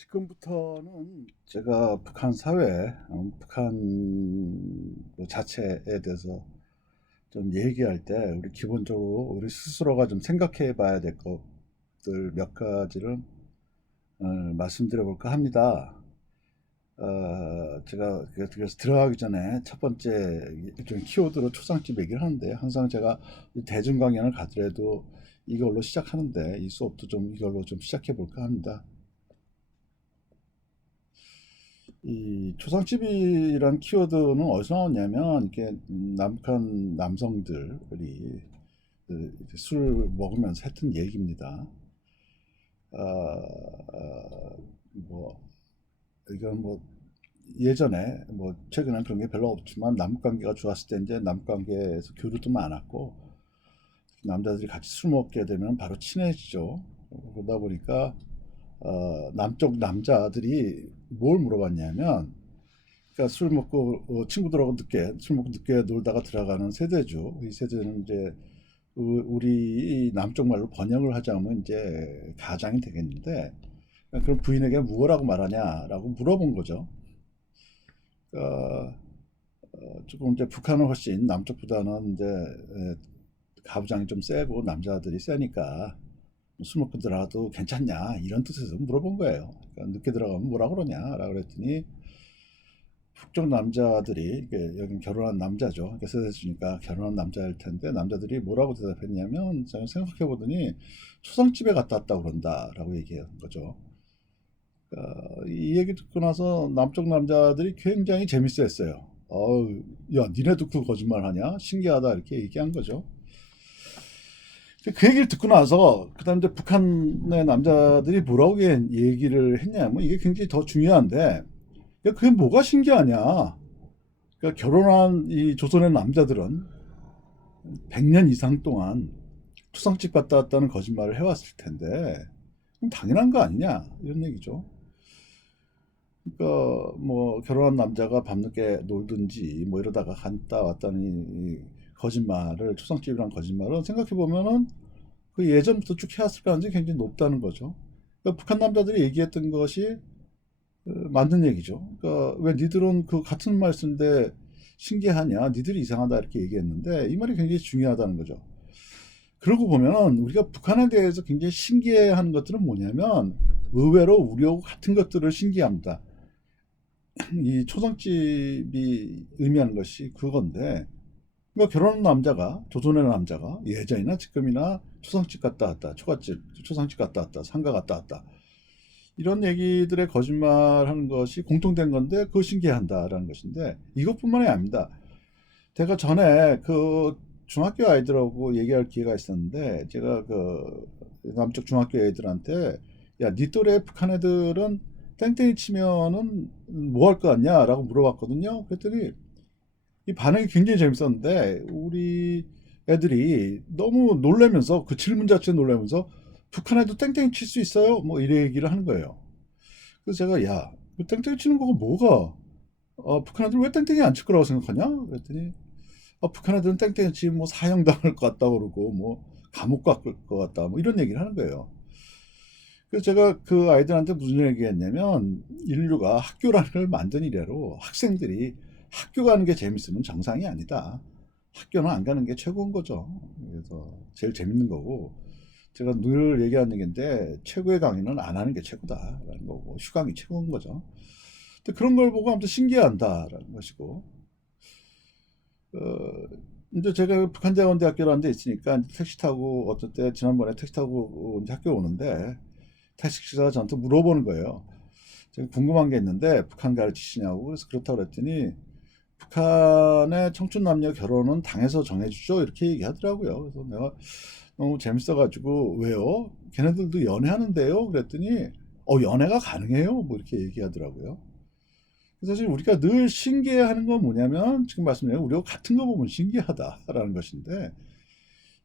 지금부터는 제가 북한 사회, 북한 뭐 자체에 대해서 좀 얘기할 때 우리 기본적으로 우리 스스로가 좀 생각해 봐야 될 것들 몇 가지를 말씀드려 볼까 합니다. 제가 그래서 들어가기 전에 첫 번째 일종의 키워드로 초상집 얘기를 하는데, 항상 제가 대중 강연을 가더라도 이걸로 시작하는데 이 수업도 좀 이걸로 좀 시작해 볼까 합니다. 이 초상집이란 키워드는 어디서 나왔냐면, 이게 남북한 남성들이 이렇게 술 먹으면서 했던 얘기입니다. 뭐 이건 뭐 예전에 뭐 최근엔 그런 게 별로 없지만, 남북 관계가 좋았을 때 이제 남북 관계에서 교류도 많았고, 남자들이 같이 술 먹게 되면 바로 친해지죠. 그러다 보니까 남쪽 남자들이 뭘 물어봤냐면, 그러니까 술 먹고 친구들하고 늦게 술 먹고 늦게 놀다가 들어가는 세대죠. 이 세대는 이제 우리 남쪽 말로 번역을 하자면 이제 가장이 되겠는데, 그럼 부인에게 무엇라고 말하냐라고 물어본 거죠. 그러니까 조금 이제 북한은 훨씬 남쪽보다는 이제 가부장이 좀 세고 남자들이 세니까 술 먹고 들어가도 괜찮냐 이런 뜻에서 물어본 거예요. 그러니까 늦게 들어가면 뭐라 그러냐라고 그랬더니, 북쪽 남자들이, 여긴 결혼한 남자죠. 그러니까 세대주니까 결혼한 남자일 텐데, 남자들이 뭐라고 대답했냐면, 제가 생각해 보더니 초상집에 갔다 왔다고 그런다라고 얘기한 거죠. 그러니까 이 얘기 듣고 나서 남쪽 남자들이 굉장히 재밌어했어요. 야, 니네도 그 거짓말 하냐? 신기하다, 이렇게 얘기한 거죠. 그 얘기를 듣고 나서 그다음 이제 북한의 남자들이 뭐라고 얘기를 했냐면, 이게 굉장히 더 중요한데, 야, 그게 뭐가 신기하냐? 그러니까 결혼한 이 조선의 남자들은 100년 이상 동안 초상집 갔다 왔다는 거짓말을 해왔을 텐데, 그럼 당연한 거 아니냐? 이런 얘기죠. 그러니까 뭐 결혼한 남자가 밤늦게 놀든지 뭐 이러다가 갔다 왔다는 이 거짓말을, 초상집이란 거짓말은 생각해 보면은 그 예전부터 쭉 해왔을 가능성이 굉장히 높다는 거죠. 그러니까 북한 남자들이 얘기했던 것이 맞는 얘기죠. 그러니까 왜 니들은 그 같은 말 쓰는데 신기하냐, 니들이 이상하다, 이렇게 얘기했는데, 이 말이 굉장히 중요하다는 거죠. 그러고 보면 우리가 북한에 대해서 굉장히 신기해하는 것들은 뭐냐면, 의외로 우리하고 같은 것들을 신기합니다. 이 초상집이 의미하는 것이 그건데, 그러니까 결혼한 남자가, 조선의 남자가 예전이나 지금이나 초상집 갔다 왔다, 초가집 초상집 갔다 왔다, 상가 갔다 왔다, 이런 얘기들의 거짓말하는 것이 공통된 건데, 그거 신기한다라는 것인데, 이것뿐만이 아닙니다. 제가 전에 그 중학교 아이들하고 얘기할 기회가 있었는데, 제가 그 남쪽 중학교 애들한테, 야, 니 또래 북한 애들은 땡땡이 치면은 뭐 할 것 같냐라고 물어봤거든요. 그랬더니 이 반응이 굉장히 재밌었는데, 우리 애들이 너무 놀라면서, 그 질문 자체에 놀라면서, 북한 애도 땡땡이 칠 수 있어요? 뭐 이래 얘기를 하는 거예요. 그래서 제가, 야, 그 땡땡이 치는 거가 뭐가, 북한 애들 왜 땡땡이 안 칠 거라고 생각하냐? 그랬더니, 북한 애들은 땡땡이 치면 뭐 사형당할 것 같다 그러고, 뭐 감옥 갈 것 같다, 뭐 이런 얘기를 하는 거예요. 그래서 제가 그 아이들한테 무슨 얘기 했냐면, 인류가 학교라는 걸 만든 이래로 학생들이 학교 가는 게 재밌으면 정상이 아니다. 학교는 안 가는 게 최고인 거죠. 그래서 제일 재밌는 거고, 제가 늘 얘기하는 얘기인데, 최고의 강의는 안 하는 게 최고다라는 거고, 휴강이 최고인 거죠. 근데 그런 걸 보고 아무튼 신기한다라는 것이고, 어, 이제 제가 북한대학원대학교라는 데 있으니까 택시 타고, 어떨 때 지난번에 택시 타고 이제 학교 오는데, 택시기사가 저한테 물어보는 거예요. 제가 궁금한 게 있는데 북한 가르치시냐고. 그래서 그렇다고 그랬더니, 북한의 청춘 남녀 결혼은 당에서 정해주죠, 이렇게 얘기하더라고요. 그래서 내가 너무 재밌어가지고, 왜요? 걔네들도 연애하는데요? 그랬더니, 연애가 가능해요? 뭐 이렇게 얘기하더라고요. 사실 우리가 늘 신기해하는 건 뭐냐면, 지금 말씀드린 우리가 같은 거 보면 신기하다라는 것인데,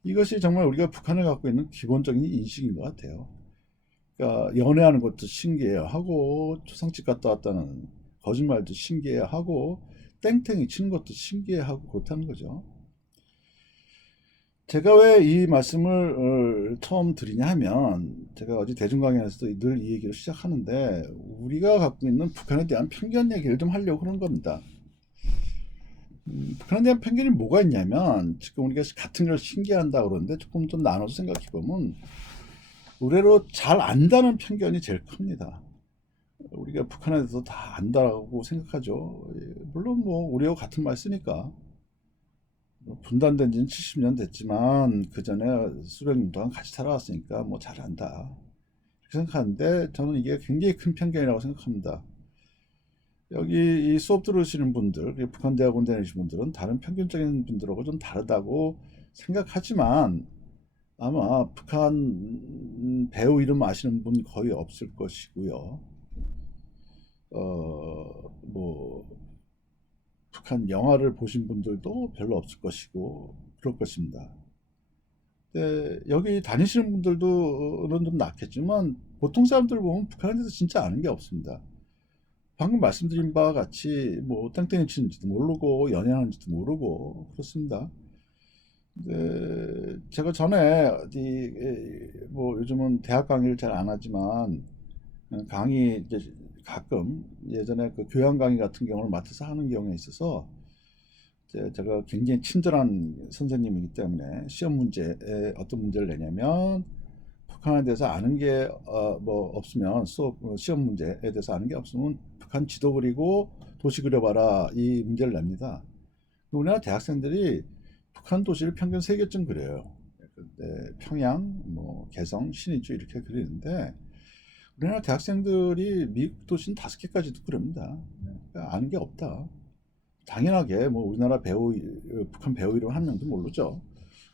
이것이 정말 우리가 북한을 갖고 있는 기본적인 인식인 것 같아요. 그러니까 연애하는 것도 신기해하고, 초상집 갔다 왔다는 거짓말도 신기해하고, 땡땡이 치는 것도 신기해하고, 그렇다는 거죠. 제가 왜 이 말씀을 처음 드리냐 하면, 제가 어제 대중 강연에서도 늘 이 얘기를 시작하는데, 우리가 갖고 있는 북한에 대한 편견 얘기를 좀 하려고 그런 겁니다. 북한에 대한 편견이 뭐가 있냐면, 지금 우리가 같은 걸 신기한다 그러는데 조금 좀 나눠서 생각해 보면 의외로 잘 안다는 편견이 제일 큽니다. 우리가 북한에 대해서 다 안다고 생각하죠. 물론 뭐 우리하고 같은 말 쓰니까. 분단된 지는 70년 됐지만 그 전에 수백 년 동안 같이 살아왔으니까 뭐 잘 안다 이렇게 생각하는데, 저는 이게 굉장히 큰 편견이라고 생각합니다. 여기 이 수업 들으시는 분들, 북한 대학원 다니시는 분들은 다른 편견적인 분들하고 좀 다르다고 생각하지만 아마 북한 배우 이름 아시는 분 거의 없을 것이고요. 뭐 북한 영화를 보신 분들도 별로 없을 것이고 그럴 것입니다. 근데 여기 다니시는 분들도는 좀 낫겠지만 보통 사람들 보면 북한에 대해서 진짜 아는 게 없습니다. 방금 말씀드린 바와 같이 뭐 땡땡이 치는지도 모르고 연애하는지도 모르고 그렇습니다. 근데 제가 전에 어디 뭐 요즘은 대학 강의를 잘 안 하지만 강의 이제 가끔 예전에 그 교양 강의 같은 경우를 맡아서 하는 경우가 있어서, 제가 굉장히 친절한 선생님이기 때문에 시험 문제에 어떤 문제를 내냐면 북한에 대해서 아는 게 뭐 없으면 시험 문제에 대해서 아는 게 없으면 북한 지도 그리고 도시 그려봐라 이 문제를 냅니다. 우리나라 대학생들이 북한 도시를 평균 3개쯤 그려요. 근데 평양, 뭐 개성, 신의주 이렇게 그리는데 우리나라 대학생들이 미국 도시는 5개까지도 그립니다. 그러니까 아는 게 없다. 당연하게 뭐 우리나라 배우, 북한 배우 이름 한 명도 모르죠.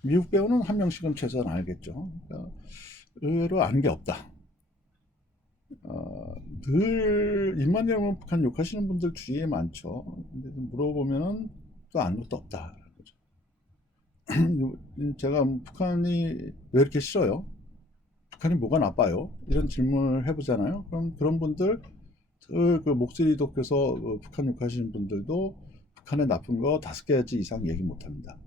미국 배우는 한 명씩은 최소한 알겠죠. 그러니까 의외로 아는 게 없다. 늘 입만 열면 북한 욕하시는 분들 주위에 많죠. 근데 물어보면은 또 아는 것도 없다. 제가 북한이 왜 이렇게 싫어요? 북한이 뭐가 나빠요? 이런 질문을 해보잖아요. 그럼 그런 분들, 그 목소리 독해서 북한 욕하시는 분들도 북한의 나쁜 거 5가지 이상 얘기 못합니다.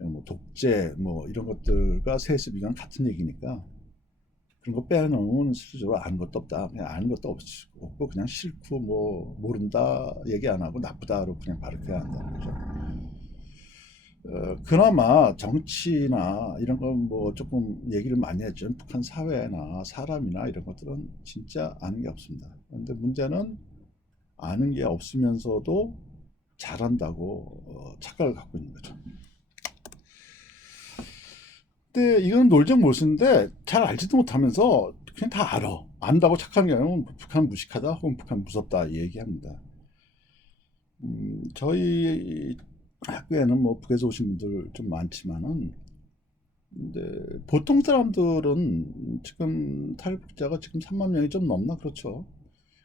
뭐 독재, 뭐 이런 것들과 세습이랑 같은 얘기니까 그런 거 빼놓으면 실질적으로 아는 것도 없다. 그냥 아는 것도 없고 그냥 싫고 뭐 모른다 얘기 안 하고 나쁘다로 그냥 바로 그냥 한다는 거죠. 그나마 정치나 이런 건 뭐 조금 얘기를 많이 했죠. 북한 사회나 사람이나 이런 것들은 진짜 아는 게 없습니다. 그런데 문제는 아는 게 없으면서도 잘한다고 착각을 갖고 있는 거죠. 근데 이건 놀정 못쓰는데 잘 알지도 못하면서 그냥 다 알아. 안다고 착하는 게 아니라 북한 무식하다 혹은 북한 무섭다 얘기합니다. 저희 학교에는 뭐 북에서 오신 분들 좀 많지만은, 근데 보통 사람들은 지금 탈북자가 지금 3만 명이 좀 넘나 그렇죠.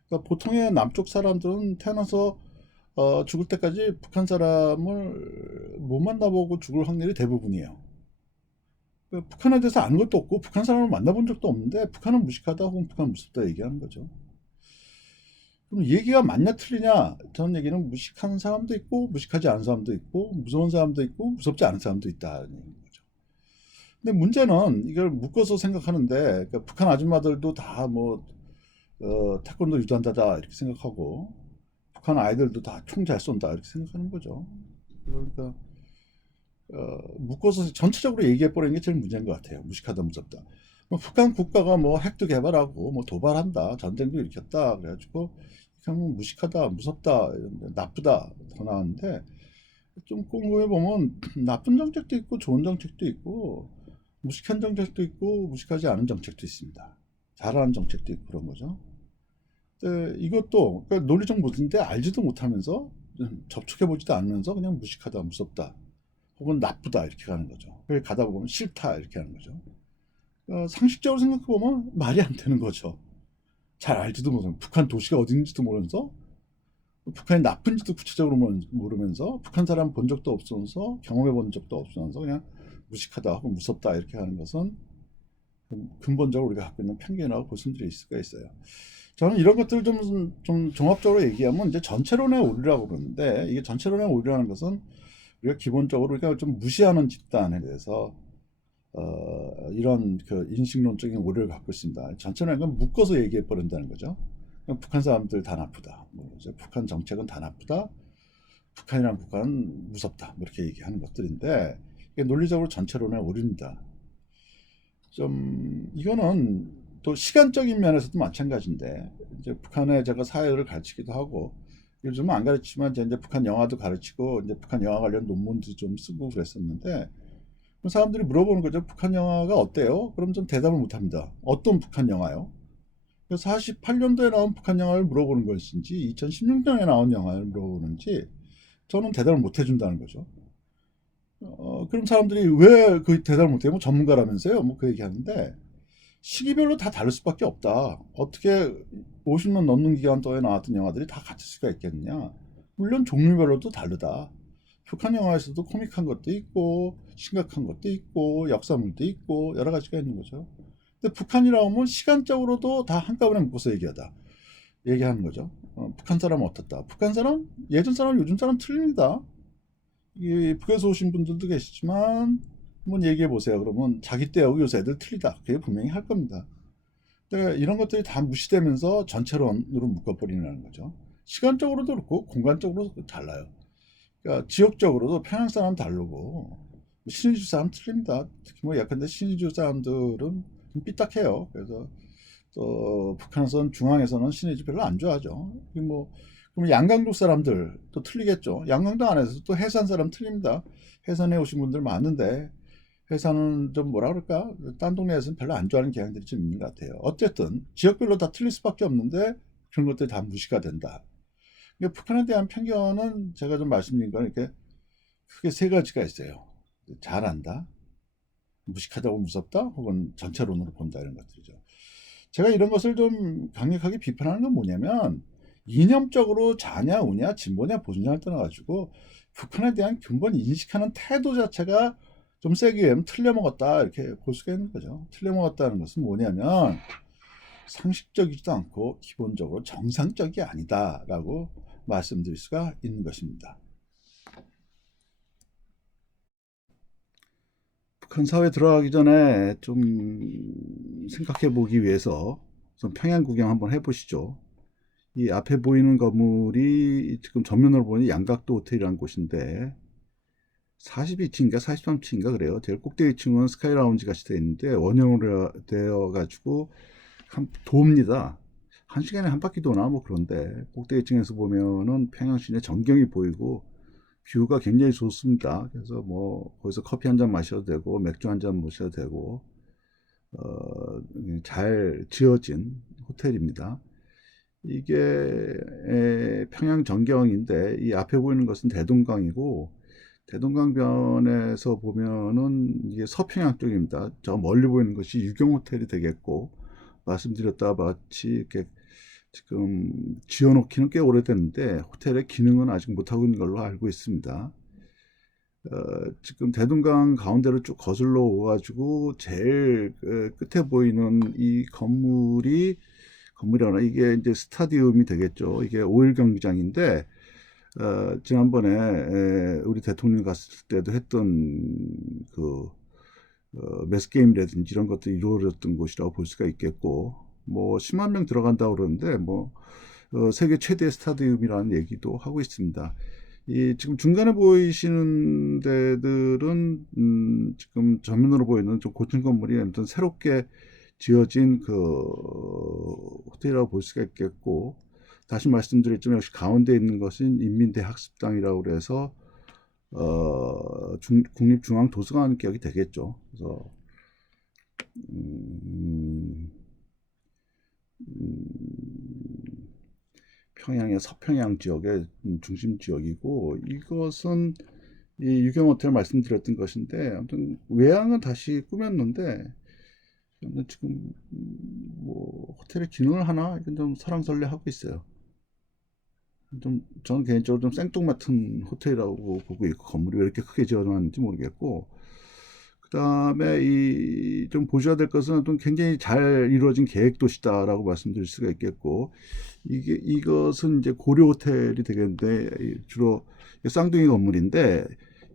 그러니까 보통의 남쪽 사람들은 태어나서 죽을 때까지 북한 사람을 못 만나보고 죽을 확률이 대부분이에요. 그러니까 북한에 대해서 아는 것도 없고 북한 사람을 만나본 적도 없는데 북한은 무식하다 혹은 북한 무섭다 얘기하는 거죠. 그럼 얘기가 맞냐 틀리냐? 저는 얘기는 무식한 사람도 있고 무식하지 않은 사람도 있고 무서운 사람도 있고 무섭지 않은 사람도 있다는 거죠. 근데 문제는 이걸 묶어서 생각하는데, 그러니까 북한 아줌마들도 다 뭐 태권도 유단자다 이렇게 생각하고 북한 아이들도 다 총 잘 쏜다 이렇게 생각하는 거죠. 그러니까 묶어서 전체적으로 얘기해버리는 게 제일 문제인 것 같아요. 무식하다 무섭다. 뭐 북한 국가가 뭐 핵도 개발하고 뭐 도발한다 전쟁도 일으켰다 그래가지고 그냥 무식하다 무섭다 나쁘다 더 나왔는데, 좀 꼼꼼해 보면 나쁜 정책도 있고 좋은 정책도 있고 무식한 정책도 있고 무식하지 않은 정책도 있습니다. 잘하는 정책도 있고 그런 거죠. 근데 이것도 그러니까 논리적 문제인데 알지도 못하면서 접촉해보지도 않으면서 그냥 무식하다 무섭다 혹은 나쁘다 이렇게 가는 거죠. 그래 가다 보면 싫다 이렇게 하는 거죠. 상식적으로 생각해보면 말이 안 되는 거죠. 잘 알지도 못하면 북한 도시가 어딘지도 모르면서 북한이 나쁜지도 구체적으로 모르면서 북한 사람 본 적도 없으면서 경험해 본 적도 없으면서 그냥 무식하다 하고 무섭다 이렇게 하는 것은 근본적으로 우리가 갖고 있는 편견이라고 말씀드릴 수가 있어요. 저는 이런 것들을 좀 종합적으로 얘기하면 이제 전체론의 오류라고 그러는데, 이게 전체론의 오류라는 것은 우리가 기본적으로 우리가 좀 무시하는 집단에 대해서 이런 그 인식론적인 오류를 갖고 있습니다. 전체론은 묶어서 얘기해 버린다는 거죠. 북한 사람들 다 나쁘다. 뭐 이제 북한 정책은 다 나쁘다. 북한이란 국가는 무섭다. 뭐 이렇게 얘기하는 것들인데 이게 논리적으로 전체론에 오릅니다. 좀 이거는 또 시간적인 면에서도 마찬가지인데 이제 북한에 제가 사회를 가르치기도 하고 요즘은 안 가르치지만 이제 북한 영화도 가르치고 이제 북한 영화 관련 논문도 좀 쓰고 그랬었는데 사람들이 물어보는 거죠. 북한 영화가 어때요? 그럼 좀 대답을 못 합니다. 어떤 북한 영화요? 48년도에 나온 북한 영화를 물어보는 것인지 2016년에 나온 영화를 물어보는지 저는 대답을 못 해준다는 거죠. 그럼 사람들이 왜 그 대답을 못해요? 뭐 전문가라면서요? 뭐 그 얘기하는데 시기별로 다 다를 수밖에 없다. 어떻게 50년 넘는 기간 동안에 나왔던 영화들이 다 같을 수가 있겠느냐? 물론 종류별로도 다르다. 북한 영화에서도 코믹한 것도 있고 심각한 것도 있고 역사물도 있고 여러 가지가 있는 거죠. 근데 북한이라고 하면 시간적으로도 다 한꺼번에 묶어서 얘기하는 거죠. 북한 사람은 어떻다. 북한 사람, 예전 사람, 요즘 사람 틀립니다. 이 북에서 오신 분들도 계시지만 한번 얘기해 보세요. 그러면 자기 때하고 요새 애들 틀리다. 그게 분명히 할 겁니다. 근데 이런 것들이 다 무시되면서 전체론으로 묶어버리는 거죠. 시간적으로도 그렇고 공간적으로도 달라요. 그러니까 지역적으로도 평양 사람 다르고 신의주 사람 틀립니다. 특히 뭐 예컨대 신의주 사람들은 좀 삐딱해요. 그래서 또 북한선 중앙에서는 신의주 별로 안 좋아하죠. 뭐 그럼 양강도 사람들 또 틀리겠죠. 양강도 안에서 또 해산 사람 틀립니다. 해산에 오신 분들 많은데 해산은 좀 뭐라 그럴까? 딴 동네에서는 별로 안 좋아하는 경향들이 좀 있는 것 같아요. 어쨌든 지역별로 다 틀릴 수밖에 없는데 그런 것들이 다 무시가 된다. 그러니까 북한에 대한 편견은 제가 좀 말씀드린 건 이렇게 크게 세 가지가 있어요. 잘한다, 무식하다고 무섭다, 혹은 전체론으로 본다 이런 것들이죠. 제가 이런 것을 좀 강력하게 비판하는 건 뭐냐면 이념적으로 좌냐 우냐 진보냐 보수냐를 떠나가지고 북한에 대한 근본 인식하는 태도 자체가 좀 세게 하면 틀려먹었다 이렇게 볼 수가 있는 거죠. 틀려먹었다는 것은 뭐냐면 상식적이지도 않고 기본적으로 정상적이 아니다라고 말씀드릴 수가 있는 것입니다. 북한 사회 들어가기 전에 좀 생각해 보기 위해서 좀 평양 구경 한번 해보시죠. 이 앞에 보이는 건물이 지금 정면으로 보니 양각도 호텔이라는 곳인데 42층인가 43층인가 그래요. 제일 꼭대기층은 스카이 라운지 같이 되어 있는데 원형으로 되어 가지고 돕니다. 한 시간에 한 바퀴 도나 뭐 그런데 꼭대기층에서 보면은 평양 시내 전경이 보이고 뷰가 굉장히 좋습니다. 그래서 뭐 거기서 커피 한 잔 마셔도 되고 맥주 한 잔 마셔도 되고 잘 지어진 호텔입니다. 이게 평양 전경인데 이 앞에 보이는 것은 대동강이고 대동강변에서 보면은 이게 서평양 쪽입니다. 저 멀리 보이는 것이 유경 호텔이 되겠고 말씀드렸다 마치 이렇게 지금 지어놓기는 꽤 오래됐는데 호텔의 기능은 아직 못하고 있는 걸로 알고 있습니다. 지금 대동강 가운데로 쭉 거슬러 오가지고 제일 끝에 보이는 이 건물이라나 이게 이제 스타디움이 되겠죠. 이게 5일 경기장인데 지난번에 우리 대통령 갔을 때도 했던 그 매스게임이라든지 이런 것들이 이루어졌던 곳이라고 볼 수가 있겠고 뭐 10만 명 들어간다고 그러는데 뭐 세계 최대 스타디움이라는 얘기도 하고 있습니다. 이 지금 중간에 보이시는 데들은 지금 정면으로 보이는 좀 고층 건물이 아무튼 새롭게 지어진 그 호텔이라고 볼 수가 있겠고 다시 말씀드렸지만 역시 가운데 있는 것은 인민대학습당이라고 그래서 국립중앙도서관 격이 되겠죠. 그래서 평양의 서평양 지역의 중심 지역이고 이것은 이 유경 호텔 말씀드렸던 것인데 아무튼 외양은 다시 꾸몄는데 지금 뭐 호텔의 기능을 하나 이건 좀 설왕설래 하고 있어요. 좀 저는 개인적으로 좀 생뚱맞은 호텔이라고 보고 있고 건물이 왜 이렇게 크게 지어놨는지 모르겠고 그 다음에 이 좀 보셔야 될 것은 좀 굉장히 잘 이루어진 계획 도시다라고 말씀드릴 수가 있겠고 이것은 이제 고려 호텔이 되겠는데 주로 쌍둥이 건물인데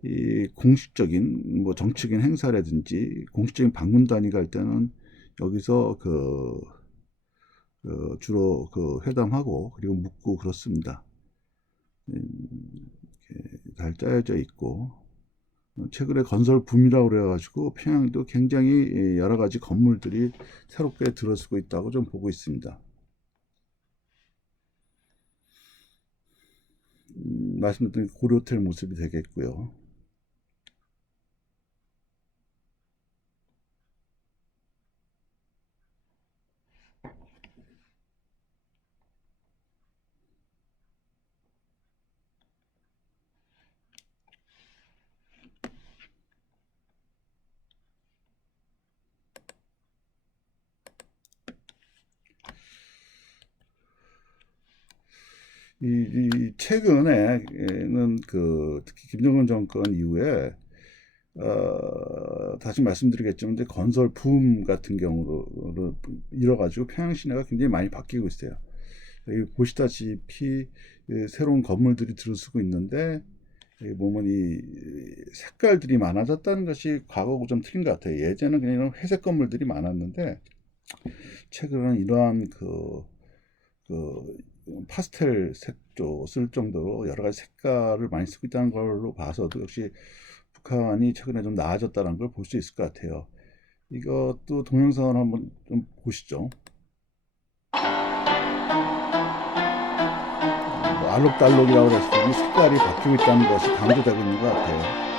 이 공식적인 뭐 정치적인 행사라든지 공식적인 방문 단위가 할 때는 여기서 그 주로 회담하고 그리고 묻고 그렇습니다. 잘 짜여져 있고 최근에 건설 붐이라고 그래가지고 평양도 굉장히 여러 가지 건물들이 새롭게 들어서고 있다고 좀 보고 있습니다. 말씀드린 고려호텔 모습이 되겠고요. 최근에는 특히 김정은 정권 이후에 다시 말씀드리겠지만 이제 건설 붐 같은 경우로 이뤄가지고 평양 시내가 굉장히 많이 바뀌고 있어요. 여기 보시다시피 새로운 건물들이 들어서고 있는데 보면 이 색깔들이 많아졌다는 것이 과거하고 좀 틀린 것 같아요. 예전에는 그냥 회색 건물들이 많았는데 최근에는 이러한 파스텔 색조 쓸 정도로 여러 가지 색깔을 많이 쓰고 있다는 걸로 봐서도 역시 북한이 최근에 좀 나아졌다는 걸 볼 수 있을 것 같아요. 이것도 동영상을 한번 좀 보시죠. 알록달록이라고 했을 때 색깔이 바뀌고 있다는 것이 강조되고 있는 것 같아요.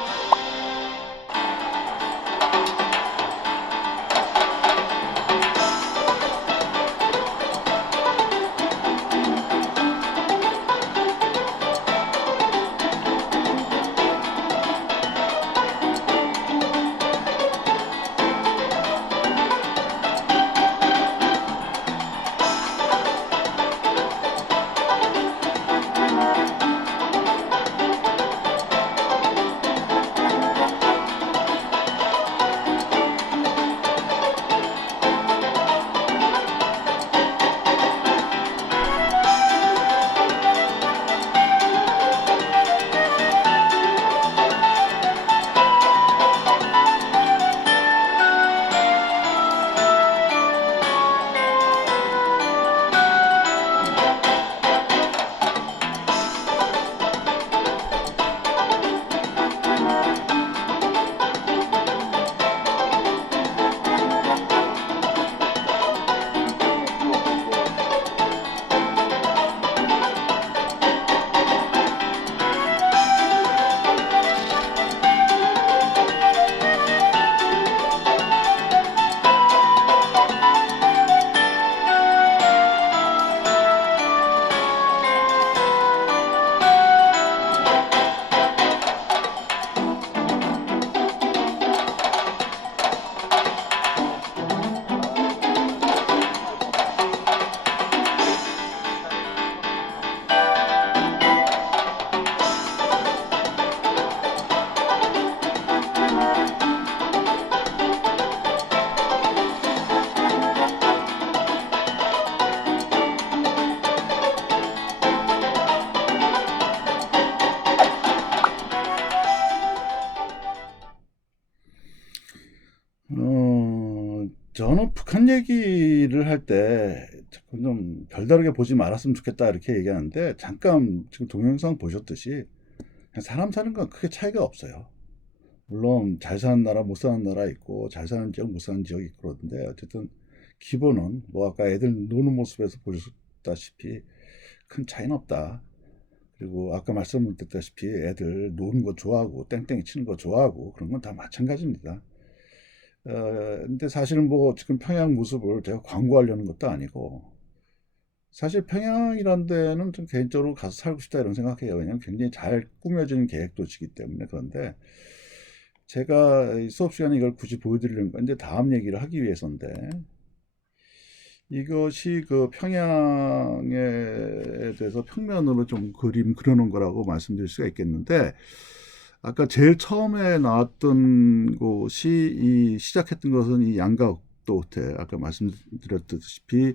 저는 북한 얘기를 할 때 좀 별다르게 보지 말았으면 좋겠다 이렇게 얘기하는데 잠깐 지금 동영상 보셨듯이 그냥 사람 사는 건 크게 차이가 없어요. 물론 잘 사는 나라 못 사는 나라 있고 잘 사는 지역 못 사는 지역이 있고 그러는데 어쨌든 기본은 뭐 아까 애들 노는 모습에서 보셨다시피 큰 차이는 없다. 그리고 아까 말씀드렸다시피 애들 노는 거 좋아하고 땡땡이 치는 거 좋아하고 그런 건 다 마찬가지입니다. 근데 사실은 뭐 지금 평양 모습을 제가 광고하려는 것도 아니고 사실 평양이란 데는 좀 개인적으로 가서 살고 싶다 이런 생각해요. 왜냐면 굉장히 잘 꾸며진 계획 도시이기 때문에. 그런데 제가 수업 시간에 이걸 굳이 보여드리려는 건 이제 다음 얘기를 하기 위해서인데 이것이 평양에 대해서 평면으로 좀 그림 그려놓은 거라고 말씀드릴 수가 있겠는데 아까 제일 처음에 나왔던 곳이 시작했던 것은 이 양가옥도 호텔 아까 말씀드렸다시피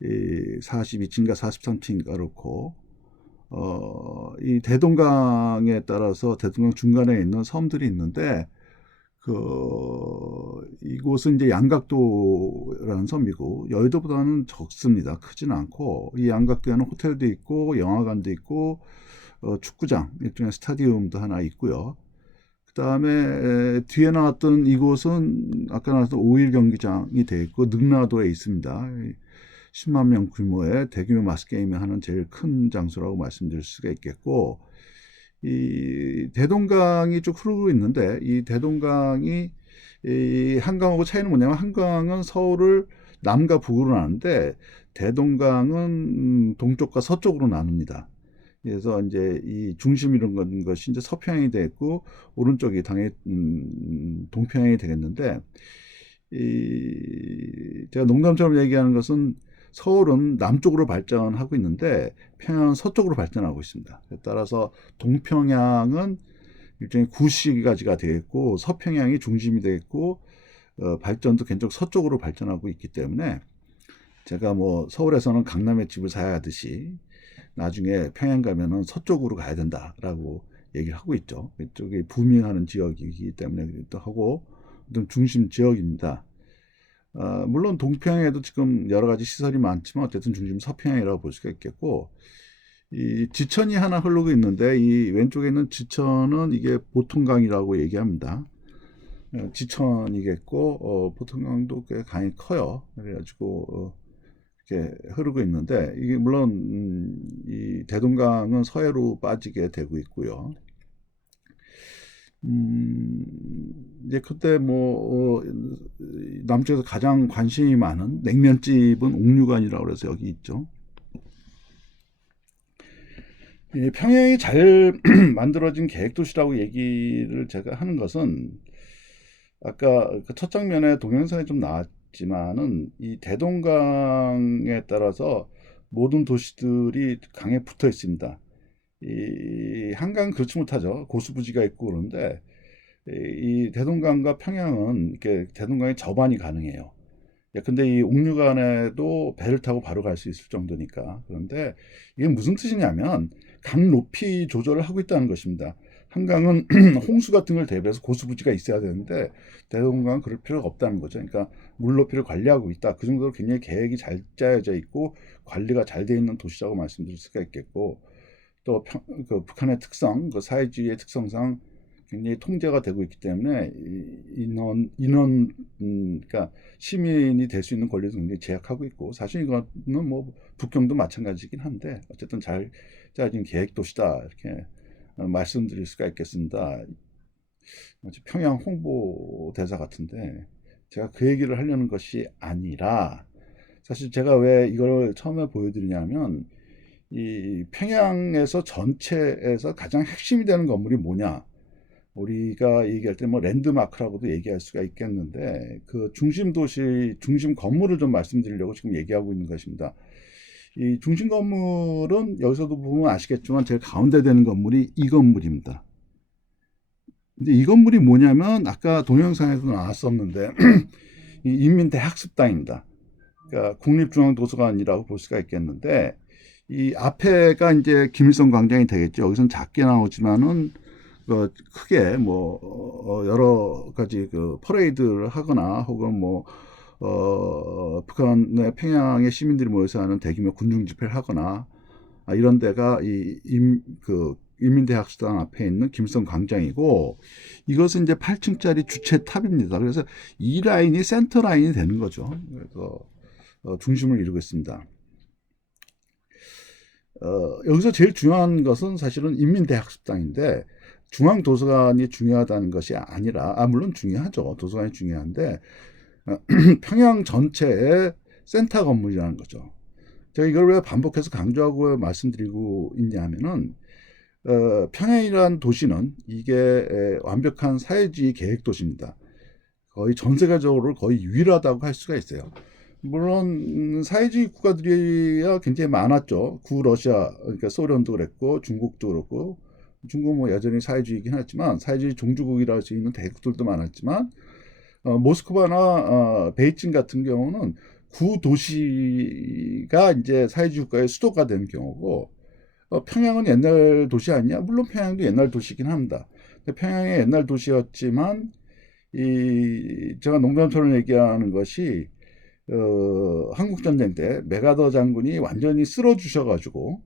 42층인가 43층인가 그렇고 이 대동강에 따라서 대동강 중간에 있는 섬들이 있는데 이곳은 이제 양각도라는 섬이고 여의도보다는 적습니다. 크지는 않고 이 양각도에는 호텔도 있고 영화관도 있고 축구장 일종의 스타디움도 하나 있고요. 그 다음에 뒤에 나왔던 이곳은 아까 나왔던 5일 경기장이 되어 있고 능라도에 있습니다. 10만 명 규모의 대규모 마스게임을 하는 제일 큰 장소라고 말씀드릴 수가 있겠고, 이 대동강이 쭉 흐르고 있는데 이 대동강이 이 한강하고 차이는 뭐냐면 한강은 서울을 남과 북으로 나누는데 대동강은 동쪽과 서쪽으로 나눕니다. 그래서 이제 이 중심 이런 것이 이제 서평양이 되겠고 오른쪽이 당연히 동평양이 되겠는데 제가 농담처럼 얘기하는 것은 서울은 남쪽으로 발전하고 있는데 평양은 서쪽으로 발전하고 있습니다. 따라서 동평양은 일종의 구시가지가 되겠고 서평양이 중심이 되겠고 발전도 굉장히 서쪽으로 발전하고 있기 때문에 제가 뭐 서울에서는 강남에 집을 사야 하듯이 나중에 평양 가면은 서쪽으로 가야 된다라고 얘기를 하고 있죠. 이쪽이 부밍하는 지역이기 때문에 또 하고 어떤 중심 지역입니다. 물론 동평양에도 지금 여러 가지 시설이 많지만 어쨌든 중심 서평양이라고 볼 수가 있겠고, 이 지천이 하나 흐르고 있는데 이 왼쪽에 있는 지천은 이게 보통강이라고 얘기합니다. 지천이겠고 보통강도 꽤 강이 커요. 그래가지고 이렇게 흐르고 있는데 이게 물론 이 대동강은 서해로 빠지게 되고 있고요. 이제 그때 뭐 남쪽에서 가장 관심이 많은 냉면집은 옥류관이라고 그래서 여기 있죠. 이 평양이 잘 만들어진 계획도시라고 얘기를 제가 하는 것은 아까 그 첫 장면에 동영상에 좀 나왔지만은 이 대동강에 따라서 모든 도시들이 강에 붙어 있습니다. 이 한강 그렇지 못하죠. 고수부지가 있고 그런데 이 대동강과 평양은 이렇게 대동강의 접안이 가능해요. 근데 이 옥류관에도 배를 타고 바로 갈 수 있을 정도니까. 그런데 이게 무슨 뜻이냐면 강 높이 조절을 하고 있다는 것입니다. 한강은 홍수 같은 걸 대비해서 고수부지가 있어야 되는데 대동강은 그럴 필요가 없다는 거죠. 그러니까 물 높이를 관리하고 있다. 그 정도로 굉장히 계획이 잘 짜여져 있고 관리가 잘 되어 있는 도시라고 말씀드릴 수가 있겠고, 또 그 북한의 특성, 그 사회주의의 특성상 굉장히 통제가 되고 있기 때문에 그러니까 시민이 될 수 있는 권리도 굉장히 제약하고 있고, 사실 이거는 뭐 북경도 마찬가지긴 한데 어쨌든 잘 짜진 계획 도시다 이렇게 말씀드릴 수가 있겠습니다. 평양 홍보 대사 같은데 제가 그 얘기를 하려는 것이 아니라, 사실 제가 왜 이걸 처음에 보여드리냐면 이 평양에서 전체에서 가장 핵심이 되는 건물이 뭐냐, 우리가 얘기할 때 뭐 랜드마크라고도 얘기할 수가 있겠는데 그 중심 도시 중심 건물을 좀 말씀드리려고 지금 얘기하고 있는 것입니다. 이 중심 건물은 여기서도 보면 아시겠지만 제일 가운데 되는 건물이 이 건물입니다. 근데 이 건물이 뭐냐면 아까 동영상에도 나왔었는데 이 인민대학습당입니다. 그러니까 국립중앙도서관이라고 볼 수가 있겠는데 이 앞에가 이제 김일성 광장이 되겠죠. 여기서는 작게 나오지만은 크게 뭐 여러 가지 그 퍼레이드를 하거나 혹은 뭐 북한의 평양의 시민들이 모여서 하는 대규모 군중 집회를 하거나 이런 데가 그 인민대학수당 앞에 있는 김일성 광장이고, 이것은 이제 8층짜리 주체 탑입니다. 그래서 이 라인이 센터 라인이 되는 거죠. 그래서 중심을 이루고 있습니다. 여기서 제일 중요한 것은 사실은 인민대학습당인데 중앙도서관이 중요하다는 것이 아니라, 물론 중요하죠. 도서관이 중요한데 평양 전체의 센터 건물이라는 거죠. 제가 이걸 왜 반복해서 강조하고 말씀드리고 있냐면은 평양이라는 도시는 이게 완벽한 사회주의 계획 도시입니다. 거의 전 세계적으로 거의 유일하다고 할 수가 있어요. 물론 사회주의 국가들이야 굉장히 많았죠. 구러시아, 그러니까 소련도 그랬고 중국도 그렇고, 중국은 뭐 여전히 사회주의이긴 하지만 사회주의 종주국이라 할 수 있는 대국들도 많았지만 모스크바나 베이징 같은 경우는 구도시가 이제 사회주의 국가의 수도가 되는 경우고, 평양은 옛날 도시 아니냐? 물론 평양도 옛날 도시이긴 합니다. 평양의 옛날 도시였지만 제가 농담처럼 얘기하는 것이 한국전쟁 때 메가더 장군이 완전히 쓸어주셔가지고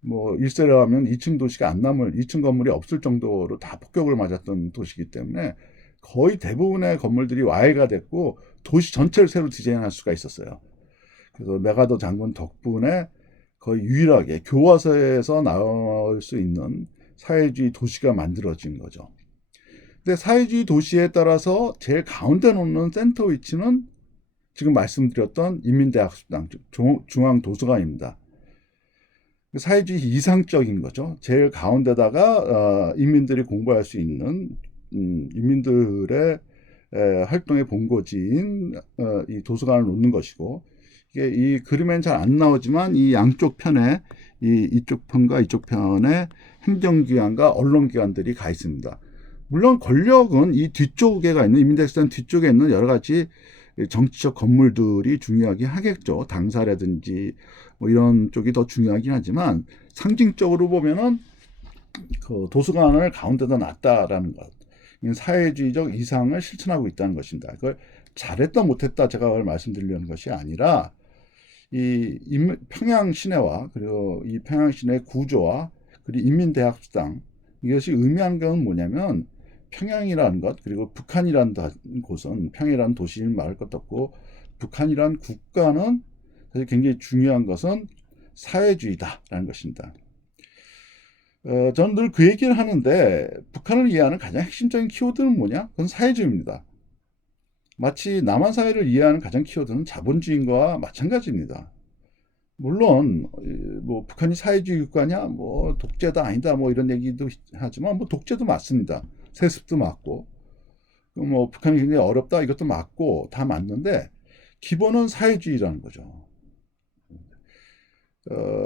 뭐 일세로 하면 2층 도시가 안 남을 2층 건물이 없을 정도로 다 폭격을 맞았던 도시이기 때문에 거의 대부분의 건물들이 와해가 됐고 도시 전체를 새로 디자인할 수가 있었어요. 그래서 메가더 장군 덕분에 거의 유일하게 교과서에서 나올 수 있는 사회주의 도시가 만들어진 거죠. 근데 사회주의 도시에 따라서 제일 가운데 놓는 센터 위치는 지금 말씀드렸던 인민대학습당, 중앙도서관입니다. 사회주의 이상적인 거죠. 제일 가운데다가 인민들이 공부할 수 있는 인민들의 활동의 본거지인 이 도서관을 놓는 것이고, 이게 이 그림엔 잘 안 나오지만 이 양쪽 편에 이쪽 편과 이쪽 편에 행정기관과 언론기관들이 가 있습니다. 물론 권력은 이 뒤쪽에 가 있는 인민대학습당 뒤쪽에 있는 여러 가지 정치적 건물들이 중요하긴 하겠죠. 당사라든지 뭐 이런 쪽이 더 중요하긴 하지만 상징적으로 보면은 그 도서관을 가운데다 놨다라는 것, 사회주의적 이상을 실천하고 있다는 것입니다. 그걸 잘했다 못했다 제가 말씀드리려는 것이 아니라 이 평양 시내와 그리고 이 평양 시내 구조와 그리고 인민대학수당, 이것이 의미하는 건 뭐냐면 평양이라는 것, 그리고 북한이라는 곳은 평양이라는 도시를 말할 것도 없고, 북한이라는 국가는 사실 굉장히 중요한 것은 사회주의다라는 것입니다. 저는 늘 그 얘기를 하는데, 북한을 이해하는 가장 핵심적인 키워드는 뭐냐? 그건 사회주의입니다. 마치 남한 사회를 이해하는 가장 키워드는 자본주의인과 마찬가지입니다. 물론 뭐 북한이 사회주의 국가냐, 뭐 독재다 아니다, 뭐 이런 얘기도 하지만 뭐 독재도 맞습니다. 세습도 맞고, 뭐 북한이 굉장히 어렵다 이것도 맞고 다 맞는데 기본은 사회주의라는 거죠.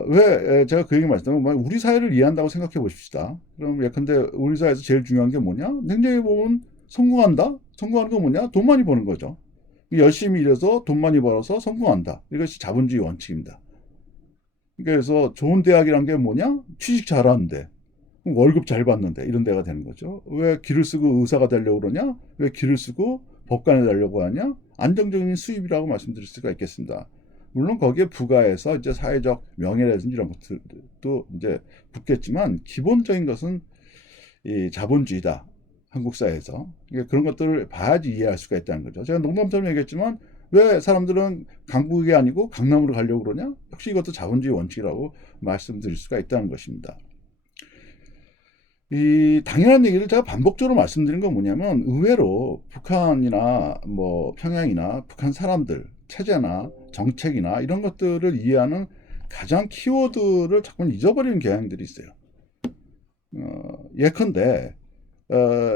왜 제가 그 얘기 말씀드리면 우리 사회를 이해한다고 생각해 보십시다. 그럼 예컨대 우리 사회에서 제일 중요한 게 뭐냐? 굉장히 보면 성공한다? 성공하는 건 뭐냐? 돈 많이 버는 거죠. 열심히 일해서 돈 많이 벌어서 성공한다. 이것이 자본주의 원칙입니다. 그래서 좋은 대학이란 게 뭐냐? 취직 잘하는데, 월급 잘 받는데, 이런 데가 되는 거죠. 왜 길을 쓰고 의사가 되려고 그러냐? 왜 길을 쓰고 법관이 되려고 하냐? 안정적인 수입이라고 말씀드릴 수가 있겠습니다. 물론 거기에 부가해서 이제 사회적 명예라든지 이런 것들도 이제 붙겠지만, 기본적인 것은 이 자본주의다. 한국 사회에서. 그런 것들을 봐야지 이해할 수가 있다는 거죠. 제가 농담처럼 얘기했지만, 왜 사람들은 강북이 아니고 강남으로 가려고 그러냐? 역시 이것도 자본주의 원칙이라고 말씀드릴 수가 있다는 것입니다. 이 당연한 얘기를 제가 반복적으로 말씀드린 건 뭐냐면, 의외로 북한이나 뭐 평양이나 북한 사람들 체제나 정책이나 이런 것들을 이해하는 가장 키워드를 자꾸 잊어버리는 경향들이 있어요. 예컨대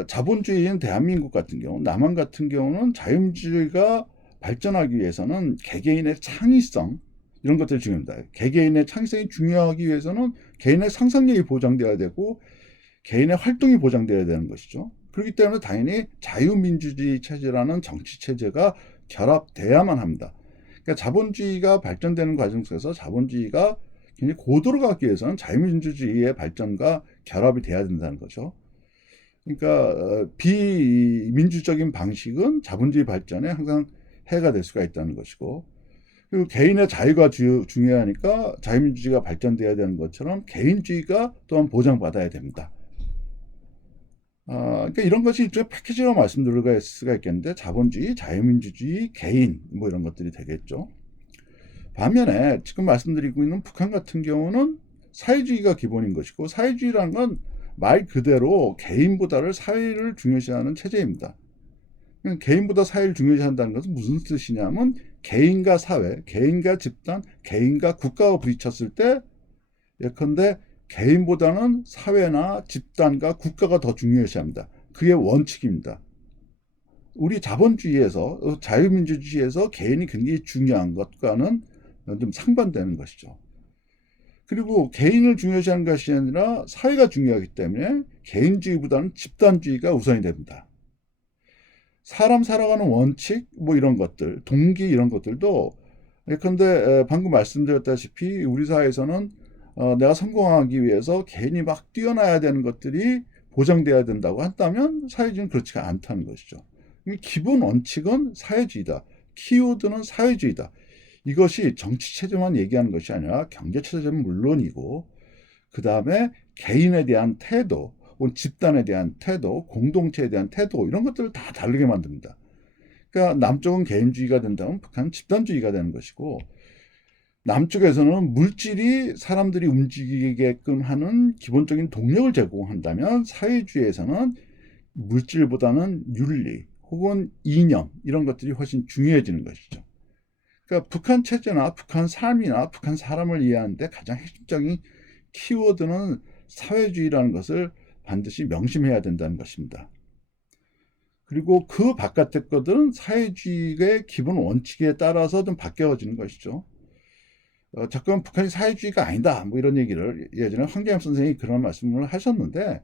자본주의인 대한민국 같은 경우, 남한 같은 경우는 자유민주주의가 발전하기 위해서는 개개인의 창의성, 이런 것들이 중요합니다. 개개인의 창의성이 중요하기 위해서는 개인의 상상력이 보장돼야 되고 개인의 활동이 보장돼야 되는 것이죠. 그렇기 때문에 당연히 자유민주주의 체제라는 정치 체제가 결합돼야만 합니다. 그러니까 자본주의가 발전되는 과정 속에서 자본주의가 굉장히 고도로 가기 위해서는 자유민주주의의 발전과 결합이 돼야 된다는 거죠. 그러니까 비민주적인 방식은 자본주의 발전에 항상 해가 될 수가 있다는 것이고, 그리고 개인의 자유가 중요하니까 자유민주주의가 발전돼야 되는 것처럼 개인주의가 또한 보장받아야 됩니다. 그러니까 이런 것이 일종의 패키지로 말씀드릴 수가 있겠는데, 자본주의, 자유민주주의, 개인 뭐 이런 것들이 되겠죠. 반면에 지금 말씀드리고 있는 북한 같은 경우는 사회주의가 기본인 것이고, 사회주의라는 건 말 그대로 개인보다를 사회를 중요시하는 체제입니다. 개인보다 사회를 중요시한다는 것은 무슨 뜻이냐면, 개인과 사회, 개인과 집단, 개인과 국가가 부딪혔을 때 예컨대 개인보다는 사회나 집단과 국가가 더 중요시합니다. 그게 원칙입니다. 우리 자본주의에서, 자유민주주의에서 개인이 굉장히 중요한 것과는 좀 상반되는 것이죠. 그리고 개인을 중요시하는 것이 아니라 사회가 중요하기 때문에 개인주의보다는 집단주의가 우선이 됩니다. 사람 살아가는 원칙, 뭐 이런 것들, 동기 이런 것들도, 예컨대 방금 말씀드렸다시피 우리 사회에서는 내가 성공하기 위해서 개인이 막 뛰어나야 되는 것들이 보장돼야 된다고 한다면 사회주의는 그렇지가 않다는 것이죠. 기본 원칙은 사회주의다. 키워드는 사회주의다. 이것이 정치체제만 얘기하는 것이 아니라 경제체제는 물론이고 그 다음에 개인에 대한 태도, 집단에 대한 태도, 공동체에 대한 태도 이런 것들을 다 다르게 만듭니다. 그러니까 남쪽은 개인주의가 된다면 북한은 집단주의가 되는 것이고 남쪽에서는 물질이 사람들이 움직이게끔 하는 기본적인 동력을 제공한다면 사회주의에서는 물질보다는 윤리 혹은 이념 이런 것들이 훨씬 중요해지는 것이죠. 그러니까 북한 체제나 북한 삶이나 북한 사람을 이해하는데 가장 핵심적인 키워드는 사회주의라는 것을 반드시 명심해야 된다는 것입니다. 그리고 그 바깥의 것들은 사회주의의 기본 원칙에 따라서 좀 바뀌어지는 것이죠. 잠깐 북한이 사회주의가 아니다 뭐 이런 얘기를 예전에 황교안 선생님이 그런 말씀을 하셨는데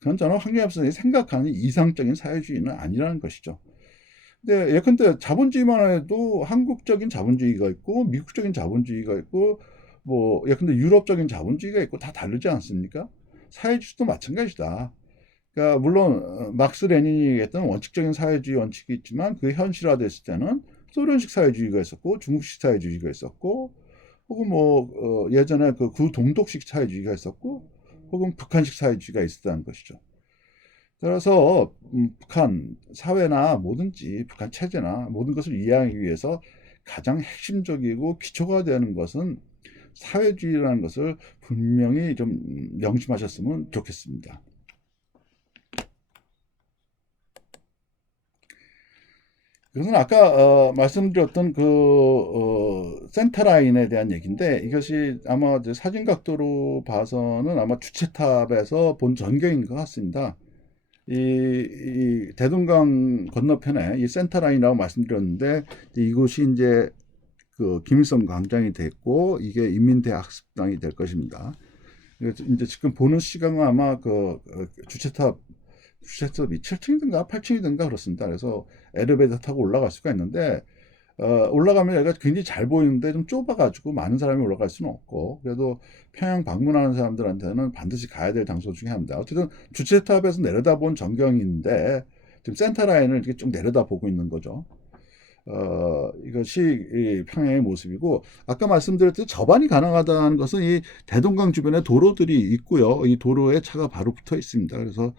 그건 저는 황교안 선생님이 생각하는 이상적인 사회주의는 아니라는 것이죠. 근데 예컨대 자본주의만 해도 한국적인 자본주의가 있고 미국적인 자본주의가 있고 뭐 예컨대 유럽적인 자본주의가 있고 다 다르지 않습니까? 사회주의도 마찬가지다. 그러니까 물론 막스 레닌이 얘기했던 원칙적인 사회주의 원칙이 있지만 그게 현실화됐을 때는 소련식 사회주의가 있었고 중국식 사회주의가 있었고 혹은 뭐 예전에 그 구동독식 사회주의가 있었고 혹은 북한식 사회주의가 있었다는 것이죠. 따라서 북한 사회나 뭐든지 북한 체제나 모든 것을 이해하기 위해서 가장 핵심적이고 기초가 되는 것은 사회주의라는 것을 분명히 좀 명심하셨으면 좋겠습니다. 그것은 아까 말씀드렸던 그 센터라인에 대한 얘기인데 이것이 아마 사진 각도로 봐서는 아마 주체탑에서 본 전경인 것 같습니다. 이 대동강 건너편에 이 센터라인이라고 말씀드렸는데 이곳이 이제 그 김일성 광장이 됐고 이게 인민대학습당이 될 것입니다. 그래서 이제 지금 보는 시간은 아마 그 주체탑이 7층이든가 8층이든가 그렇습니다. 그래서 엘리베이터 타고 올라갈 수가 있는데 올라가면 여기가 굉장히 잘 보이는데 좀 좁아가지고 많은 사람이 올라갈 수는 없고 그래도 평양 방문하는 사람들한테는 반드시 가야 될 장소 중에 하나입니다. 어쨌든 주체탑에서 내려다본 전경인데 지금 센터라인을 이렇게 쭉 내려다보고 있는 거죠. 이것이 평양의 모습이고 아까 말씀드렸듯이 접안이 가능하다는 것은 이 대동강 주변에 도로들이 있고요. 이 도로에 차가 바로 붙어 있습니다. 그래서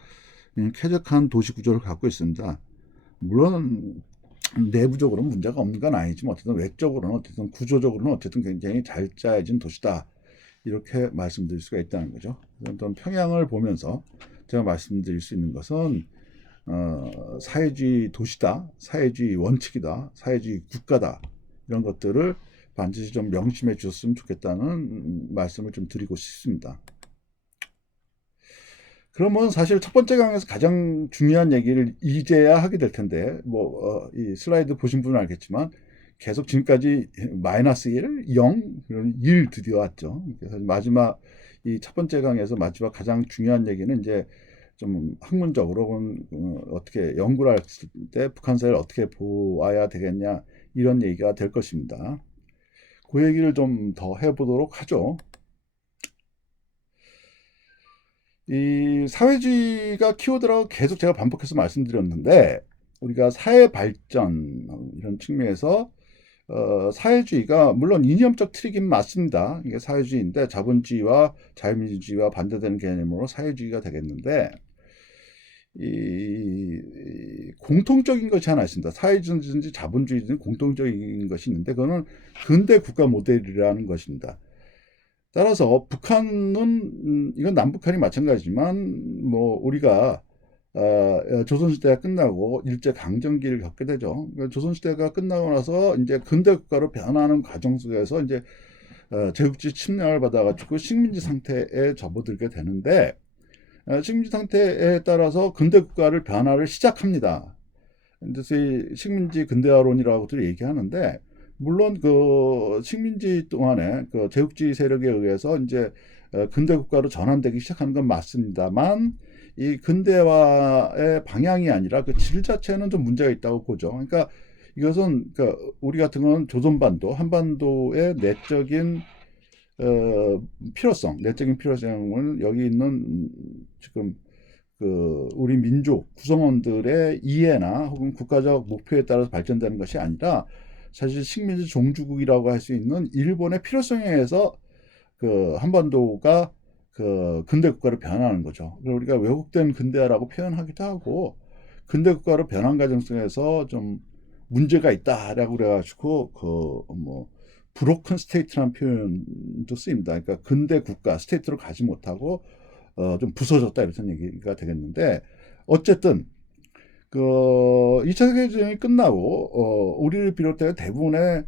쾌적한 도시 구조를 갖고 있습니다. 물론 내부적으로는 문제가 없는 건 아니지만 어쨌든 외적으로는 어쨌든 구조적으로는 어쨌든 굉장히 잘 짜여진 도시다. 이렇게 말씀드릴 수가 있다는 거죠. 평양을 보면서 제가 말씀드릴 수 있는 것은 사회주의 도시다, 사회주의 원칙이다, 사회주의 국가다 이런 것들을 반드시 좀 명심해 주셨으면 좋겠다는 말씀을 좀 드리고 싶습니다. 그러면 사실 첫 번째 강에서 가장 중요한 얘기를 이제야 하게 될 텐데 이 슬라이드 보신 분은 알겠지만 계속 지금까지 마이너스 1, 0, 1 드디어 왔죠. 그래서 마지막 이 첫 번째 강에서 마지막 가장 중요한 얘기는 이제 좀 학문적으로 어떻게 연구를 했을 때 북한 사회를 어떻게 보아야 되겠냐 이런 얘기가 될 것입니다. 그 얘기를 좀 더 해보도록 하죠. 이 사회주의가 키워드라고 계속 제가 반복해서 말씀드렸는데 우리가 사회 발전 이런 측면에서 사회주의가 물론 이념적 틀이긴 맞습니다. 이게 사회주의인데 자본주의와 자유민주주의와 반대되는 개념으로 사회주의가 되겠는데 이 공통적인 것이 하나 있습니다. 사회주의든지 자본주의든 공통적인 것이 있는데 그거는 근대 국가 모델이라는 것입니다. 따라서 북한은 이건 남북한이 마찬가지지만 뭐 우리가 조선시대가 끝나고 일제 강점기를 겪게 되죠. 조선시대가 끝나고 나서 이제 근대 국가로 변하는 과정 속에서 이제 제국주의 침략을 받아가지고 식민지 상태에 접어들게 되는데 식민지 상태에 따라서 근대 국가를 변화를 시작합니다. 그래서 식민지 근대화론이라고도 얘기하는데 물론 그 식민지 동안에 그 제국주의 세력에 의해서 이제 근대 국가로 전환되기 시작하는 건 맞습니다만 이 근대화의 방향이 아니라 그 질 자체는 좀 문제가 있다고 보죠. 그러니까 이것은 그러니까 우리 같은 건 조선반도, 한반도의 내적인 필요성, 내적인 필요성을 여기 있는 지금 우리 민족 구성원들의 이해나 혹은 국가적 목표에 따라서 발전되는 것이 아니라 사실 식민지 종주국이라고 할 수 있는 일본의 필요성에 의해서 한반도가 근대 국가로 변하는 거죠. 우리가 왜곡된 근대화라고 표현하기도 하고 근대 국가로 변한 과정 속에서 좀 문제가 있다라고 그래가지고 브로큰 스테이트라는 표현도 쓰입니다. 그러니까 근대 국가 스테이트로 가지 못하고 좀 부서졌다 이런 얘기가 되겠는데 어쨌든 2차 세계대전이 끝나고 우리를 비롯해 대부분의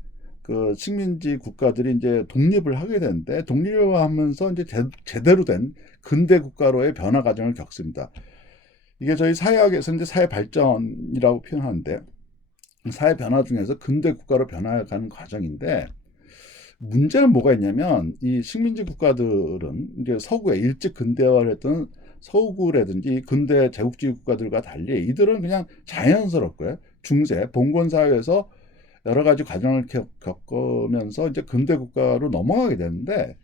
식민지 국가들이 이제 독립을 하게 되는데 독립을 하면서 이제 제대로 된 근대 국가로의 변화 과정을 겪습니다. 이게 저희 사회학에서 이제 사회 발전이라고 표현하는데 사회 변화 중에서 근대 국가로 변화가는 과정인데 문제는 뭐가 있냐면 이 식민지 국가들은 이제 서구에 일찍 근대화를 했던 서구라든지 근대 제국주의 국가들과 달리 이들은 그냥 자연스럽게 중세 봉건 사회에서 여러 가지 과정을 겪으면서 이제 근대 국가로 넘어가게 되는데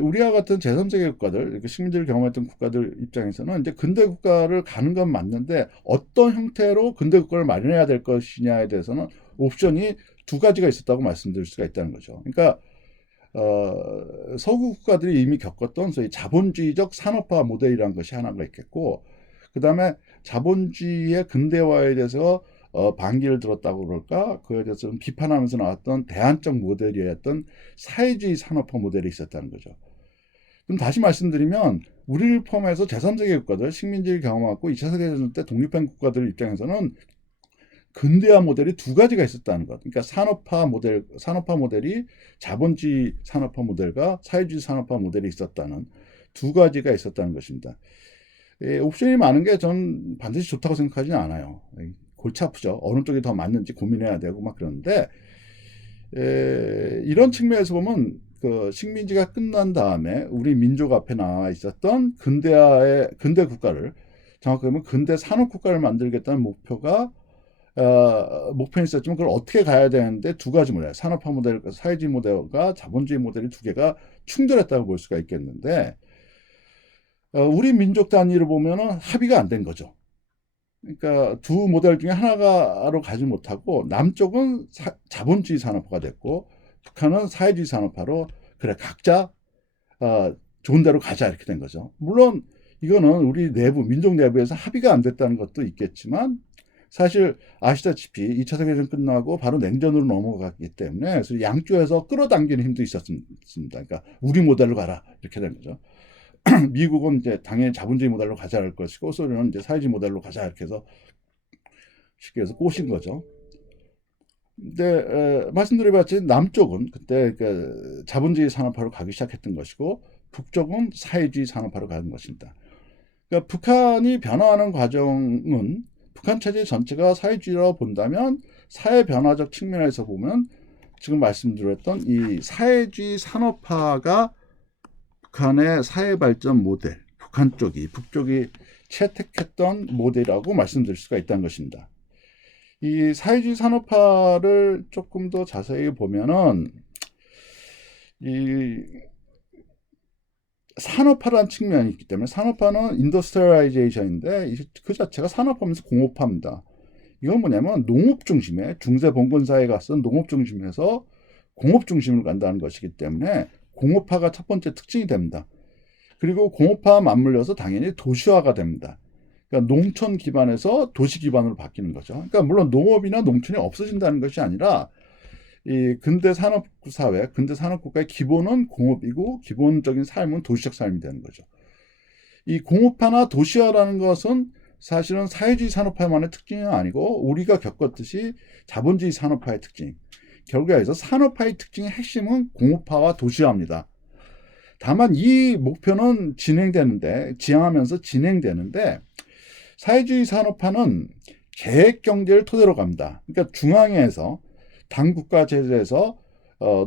우리와 같은 제3세계 국가들, 식민지를 경험했던 국가들 입장에서는 이제 근대 국가를 가는 건 맞는데 어떤 형태로 근대 국가를 마련해야 될 것이냐에 대해서는 옵션이 두 가지가 있었다고 말씀드릴 수가 있다는 거죠. 그러니까 서구 국가들이 이미 겪었던 소위 자본주의적 산업화 모델이라는 것이 하나가 있겠고, 그 다음에 자본주의의 근대화에 대해서 반기를 들었다고 그럴까? 그에 대해서 비판하면서 나왔던 대안적 모델이었던 사회주의 산업화 모델이 있었다는 거죠. 그럼 다시 말씀드리면 우리를 포함해서 제3세계 국가들, 식민지를 경험하고 2차 세계대전 때 독립한 국가들 입장에서는 근대화 모델이 두 가지가 있었다는 것. 그러니까 산업화 모델이 자본주의 산업화 모델과 사회주의 산업화 모델이 있었다는 두 가지가 있었다는 것입니다. 옵션이 많은 게 전 반드시 좋다고 생각하지는 않아요. 골치 아프죠. 어느 쪽이 더 맞는지 고민해야 되고 막 그러는데 이런 측면에서 보면 식민지가 끝난 다음에 우리 민족 앞에 나와 있었던 근대 국가를 정확히 보면 근대 산업 국가를 만들겠다는 목표가 목표는 있었지만 그걸 어떻게 가야 되는데 두 가지 모델, 산업화 모델, 사회주의 모델과 자본주의 모델이 두 개가 충돌했다고 볼 수가 있겠는데 우리 민족 단위를 보면은 합의가 안 된 거죠. 그러니까 두 모델 중에 하나로 가지 못하고 남쪽은 자본주의 산업화가 됐고 북한은 사회주의 산업화로 그래 각자 좋은 대로 가자 이렇게 된 거죠. 물론 이거는 우리 민족 내부에서 합의가 안 됐다는 것도 있겠지만 사실 아시다시피 2차 세계대전 끝나고 바로 냉전으로 넘어갔기 때문에 그래서 양쪽에서 끌어당기는 힘도 있었습니다. 그러니까 우리 모델로 가라 이렇게 된 거죠. 미국은 이제 당연히 자본주의 모델로 가자 할 것이고 소련은 이제 사회주의 모델로 가자 이렇게 해서 쉽게 해서 꼬신 거죠. 근데 말씀드려봤지 남쪽은 그때 자본주의 산업화로 가기 시작했던 것이고 북쪽은 사회주의 산업화로 가는 것입니다. 그러니까 북한이 변화하는 과정은 북한 체제 전체가 사회주의라고 본다면 사회 변화적 측면에서 보면 지금 말씀드렸던 이 사회주의 산업화가 북한의 사회 발전 모델, 북쪽이 채택했던 모델이라고 말씀드릴 수가 있다는 것입니다. 이 사회주의 산업화를 조금 더 자세히 보면은 이 산업화라는 측면이 있기 때문에 산업화는 인더스트리얼라이제이션인데 그 자체가 산업화면서 공업화입니다. 이건 뭐냐면 농업 중심의 중세 봉건 사회가 쓴 농업 중심에서 공업 중심으로 간다는 것이기 때문에 공업화가 첫 번째 특징이 됩니다. 그리고 공업화와 맞물려서 당연히 도시화가 됩니다. 그러니까 농촌 기반에서 도시 기반으로 바뀌는 거죠. 그러니까 물론 농업이나 농촌이 없어진다는 것이 아니라 이 근대 산업 사회, 근대 산업 국가의 기본은 공업이고 기본적인 삶은 도시적 삶이 되는 거죠. 이 공업화나 도시화라는 것은 사실은 사회주의 산업화만의 특징은 아니고 우리가 겪었듯이 자본주의 산업화의 특징. 결국에서 산업화의 특징의 핵심은 공업화와 도시화입니다. 다만 이 목표는 지향하면서 진행되는데 사회주의 산업화는 계획 경제를 토대로 갑니다. 그러니까 중앙에서 당국가 체제에서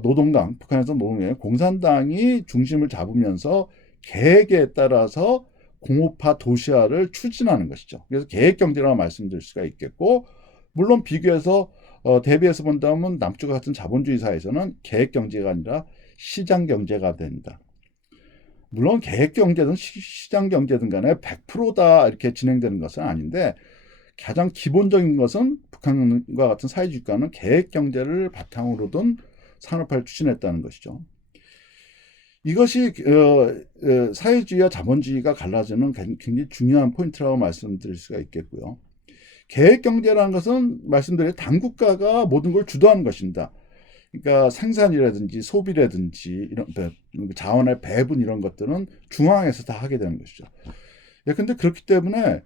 노동당, 북한에서 공산당이 중심을 잡으면서 계획에 따라서 공업화 도시화를 추진하는 것이죠. 그래서 계획 경제라고 말씀드릴 수가 있겠고 물론 대비해서 본다면 남쪽 같은 자본주의 사회에서는 계획 경제가 아니라 시장 경제가 됩니다. 물론 계획 경제든 시장 경제든 간에 100%다 이렇게 진행되는 것은 아닌데 가장 기본적인 것은 북한과 같은 사회주의 국가는 계획 경제를 바탕으로 둔 산업화를 추진했다는 것이죠. 이것이 사회주의와 자본주의가 갈라지는 굉장히 중요한 포인트라고 말씀드릴 수가 있겠고요. 계획 경제라는 것은 말씀드린 당국가가 모든 걸 주도하는 것입니다. 그러니까 생산이라든지 소비라든지 이런 자원의 배분 이런 것들은 중앙에서 다 하게 되는 것이죠. 예, 근데 그렇기 때문에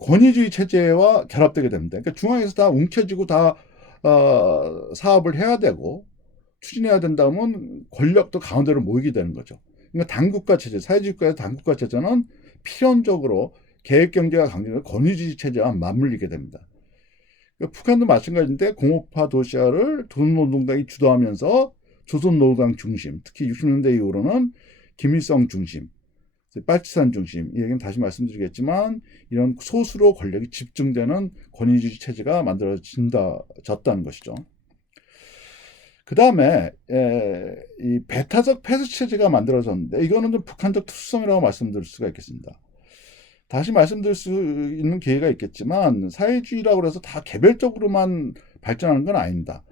권위주의 체제와 결합되게 됩니다. 그러니까 중앙에서 다 움켜쥐고 다 사업을 해야 되고 추진해야 된다면 권력도 가운데로 모이게 되는 거죠. 그러니까 당국가 체제, 사회주의 국가의 당국가 체제는 필연적으로 계획경제가 강조되는 권위주의 체제와 맞물리게 됩니다. 그러니까 북한도 마찬가지인데 공업화 도시화를 조선노동당이 주도하면서 조선노동당 중심, 특히 60년대 이후로는 김일성 중심, 빨치산 중심, 이 얘기는 다시 말씀드리겠지만 이런 소수로 권력이 집중되는 권위주의 체제가 만들어졌다는 것이죠. 그 다음에 이 배타적 폐쇄 체제가 만들어졌는데 이거는 좀 북한적 특수성이라고 말씀드릴 수가 있겠습니다. 다시 말씀드릴 수 있는 기회가 있겠지만 사회주의라고 해서 다 개별적으로만 발전하는 건 아닙니다.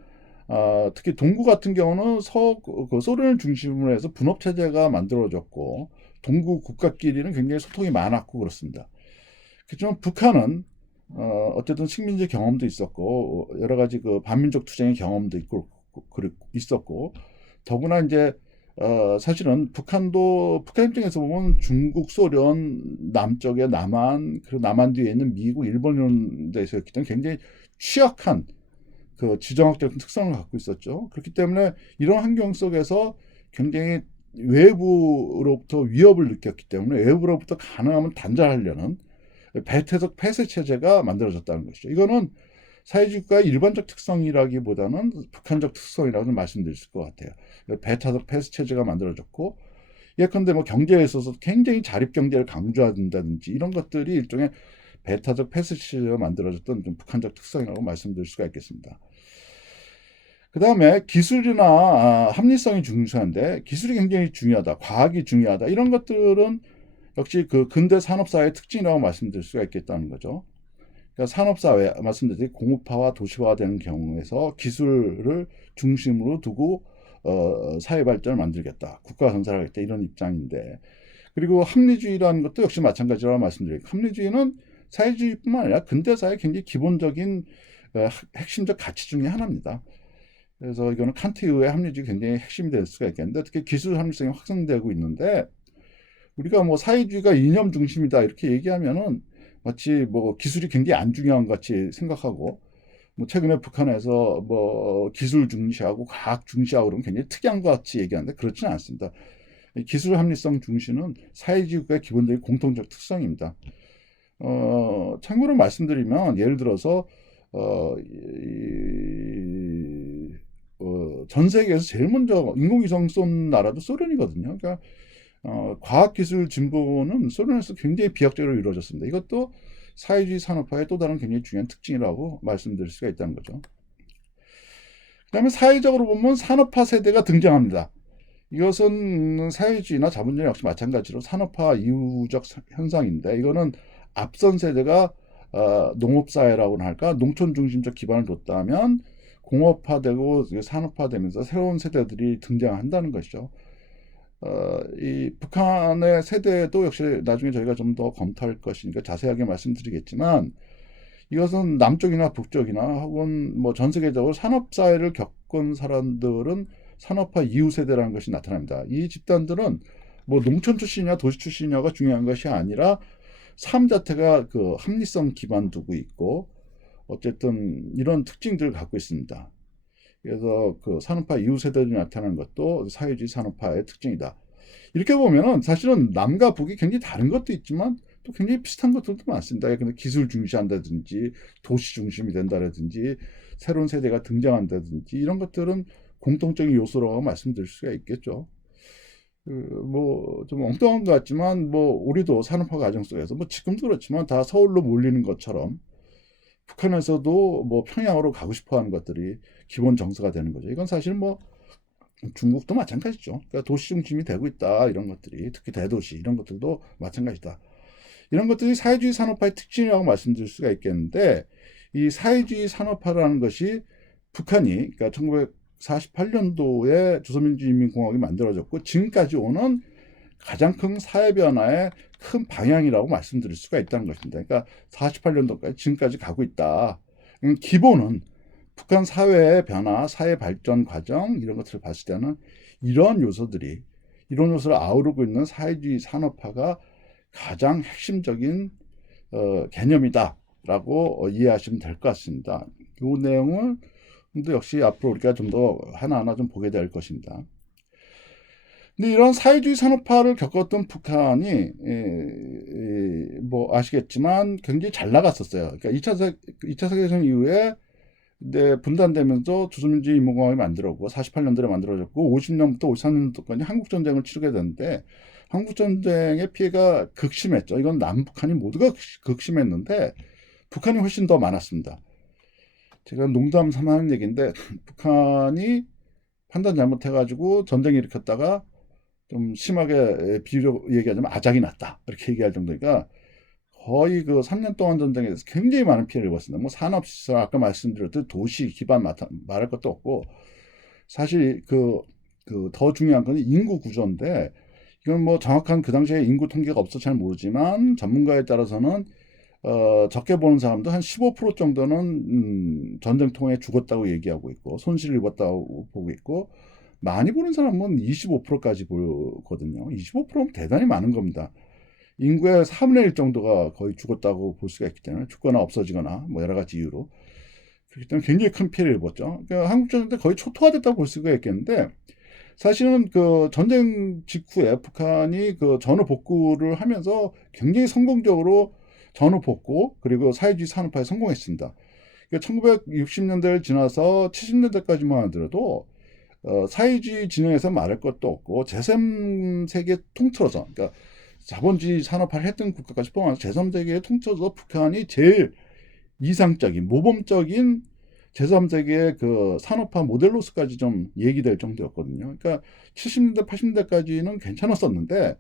특히 동구 같은 경우는 소련을 중심으로 해서 분업 체제가 만들어졌고 동구 국가끼리는 굉장히 소통이 많았고 그렇습니다. 그렇지만 북한은 어쨌든 식민지 경험도 있었고 여러 가지 그 반민족 투쟁의 경험도 있었고 더구나 이제 사실은 북한 입장에서 보면 중국, 소련, 남쪽에 남한, 그리고 남한 뒤에 있는 미국, 일본 이런 데서 있기 때문에 굉장히 취약한 그 지정학적 특성을 갖고 있었죠. 그렇기 때문에 이런 환경 속에서 굉장히 외부로부터 위협을 느꼈기 때문에 외부로부터 가능하면 단절하려는 배타적 폐쇄 체제가 만들어졌다는 것이죠. 이거는 사회주의 국가의 일반적 특성이라기보다는 북한적 특성이라고 말씀드릴 수 있을 것 같아요. 배타적 폐쇄 체제가 만들어졌고 예컨대 뭐 경제에 있어서 굉장히 자립 경제를 강조한다든지 이런 것들이 일종의 배타적 폐쇄 체제가 만들어졌던 좀 북한적 특성이라고 말씀드릴 수가 있겠습니다. 그 다음에 기술이나 합리성이 중요한데 기술이 굉장히 중요하다, 과학이 중요하다 이런 것들은 역시 그 근대 산업사회의 특징이라고 말씀드릴 수가 있겠다는 거죠. 그러니까 산업사회 말씀드린 공업화와 도시화되는 경우에서 기술을 중심으로 두고 사회 발전을 만들겠다, 국가 건설하겠다 이런 입장인데 그리고 합리주의라는 것도 역시 마찬가지라고 말씀드려요. 합리주의는 사회주의뿐만 아니라 근대사의 굉장히 기본적인 핵심적 가치 중에 하나입니다. 그래서 이거는 칸트의 합리주의 굉장히 핵심이 될 수가 있겠는데 특히 기술 합리성이 확산되고 있는데 우리가 뭐 사회주의가 이념 중심이다 이렇게 얘기하면은 마치 뭐 기술이 굉장히 안 중요한 것 같이 생각하고 뭐 최근에 북한에서 뭐 기술 중시하고 과학 중시하고 그러면 굉장히 특이한 것 같이 얘기하는데 그렇지는 않습니다. 기술 합리성 중시는 사회주의 국가의 기본적인 공통적 특성입니다. 참고로 말씀드리면 예를 들어서 전 세계에서 제일 먼저 인공위성 쏜 나라도 소련이거든요. 그러니까 과학기술 진보는 소련에서 굉장히 비약적으로 이루어졌습니다. 이것도 사회주의 산업화의 또 다른 굉장히 중요한 특징이라고 말씀드릴 수가 있다는 거죠. 그 다음에 사회적으로 보면 산업화 세대가 등장합니다. 이것은 사회주의나 자본주의 역시 마찬가지로 산업화 이후적 현상인데 이거는 앞선 세대가 농업사회라고나 할까 농촌 중심적 기반을 뒀다면 공업화되고 산업화되면서 새로운 세대들이 등장한다는 것이죠. 이 북한의 세대도 역시 나중에 저희가 좀 더 검토할 것이니까 자세하게 말씀드리겠지만 이것은 남쪽이나 북쪽이나 혹은 뭐 전 세계적으로 산업사회를 겪은 사람들은 산업화 이후 세대라는 것이 나타납니다. 이 집단들은 뭐 농촌 출신이냐 도시 출신이냐가 중요한 것이 아니라 삶 자체가 그 합리성 기반 두고 있고 어쨌든 이런 특징들을 갖고 있습니다. 그래서 그 산업화 이후 세대들이 나타나는 것도 사회주의 산업화의 특징이다. 이렇게 보면은 사실은 남과 북이 굉장히 다른 것도 있지만 또 굉장히 비슷한 것들도 많습니다. 근데 기술 중시한다든지 도시 중심이 된다든지 새로운 세대가 등장한다든지 이런 것들은 공통적인 요소라고 말씀드릴 수가 있겠죠. 뭐 좀 엉뚱한 것 같지만 뭐 우리도 산업화 과정 속에서 뭐 지금도 그렇지만 다 서울로 몰리는 것처럼 북한에서도 뭐 평양으로 가고 싶어하는 것들이 기본 정서가 되는 거죠. 이건 사실 뭐 중국도 마찬가지죠. 그러니까 도시 중심이 되고 있다. 이런 것들이 특히 대도시 이런 것들도 마찬가지다. 이런 것들이 사회주의 산업화의 특징이라고 말씀드릴 수가 있겠는데 이 사회주의 산업화라는 것이 북한이 그러니까 1948년도에 조선민주주의인민공화국이 만들어졌고 지금까지 오는 가장 큰 사회 변화의 큰 방향이라고 말씀드릴 수가 있다는 것입니다. 그러니까 48년도까지 지금까지 가고 있다. 기본은 북한 사회의 변화, 사회 발전 과정 이런 것들을 봤을 때는 이런 요소들이 이런 요소를 아우르고 있는 사회주의 산업화가 가장 핵심적인 개념이다라고 이해하시면 될 것 같습니다. 이 내용을 또 역시 앞으로 우리가 좀 더 하나하나 좀 보게 될 것입니다. 근데 이런 사회주의 산업화를 겪었던 북한이 뭐 아시겠지만 굉장히 잘 나갔었어요. 그러니까 2차 세계대전 이후에 이제 분단되면서 조선민주주의 인민공화국이 만들어졌고 48년도에 만들어졌고 50년부터 53년도까지 한국전쟁을 치르게 되는데 한국전쟁의 피해가 극심했죠. 이건 남북한이 모두가 극심했는데 북한이 훨씬 더 많았습니다. 제가 농담 삼아 하는 얘기인데 북한이 판단 잘못해가지고 전쟁 일으켰다가 좀 심하게 비유로 얘기하자면 아작이 났다 이렇게 얘기할 정도니까 거의 그 3년 동안 전쟁에서 굉장히 많은 피해를 입었습니다. 뭐 산업시설 아까 말씀드렸듯 도시 기반 말할 것도 없고 사실 그 더 중요한 건 인구 구조인데 이건 뭐 정확한 그 당시에 인구 통계가 없어 잘 모르지만 전문가에 따라서는 적게 보는 사람도 한 15% 정도는 전쟁통에 죽었다고 얘기하고 있고 손실을 입었다고 보고 있고 많이 보는 사람은 25%까지 보거든요. 25%면 대단히 많은 겁니다. 인구의 3분의 1 정도가 거의 죽었다고 볼 수가 있기 때문에 죽거나 없어지거나 뭐 여러 가지 이유로 그렇기 때문에 굉장히 큰 피해를 입었죠. 그러니까 한국전쟁 때 거의 초토화됐다고 볼 수가 있겠는데 사실은 그 전쟁 직후에 북한이 그 전후 복구를 하면서 굉장히 성공적으로 전후 복구 그리고 사회주의 산업화에 성공했습니다. 그러니까 1960년대를 지나서 70년대까지만 하더라도 사회주의 진영에서 말할 것도 없고 제3세계 통틀어서 그러니까 자본주의 산업화를 했던 국가까지 포함해서 제3세계에 통틀어서 북한이 제일 이상적인 모범적인 제3세계의 그 산업화 모델로서까지 좀 얘기될 정도였거든요. 그러니까 70년대, 80년대까지는 괜찮았었는데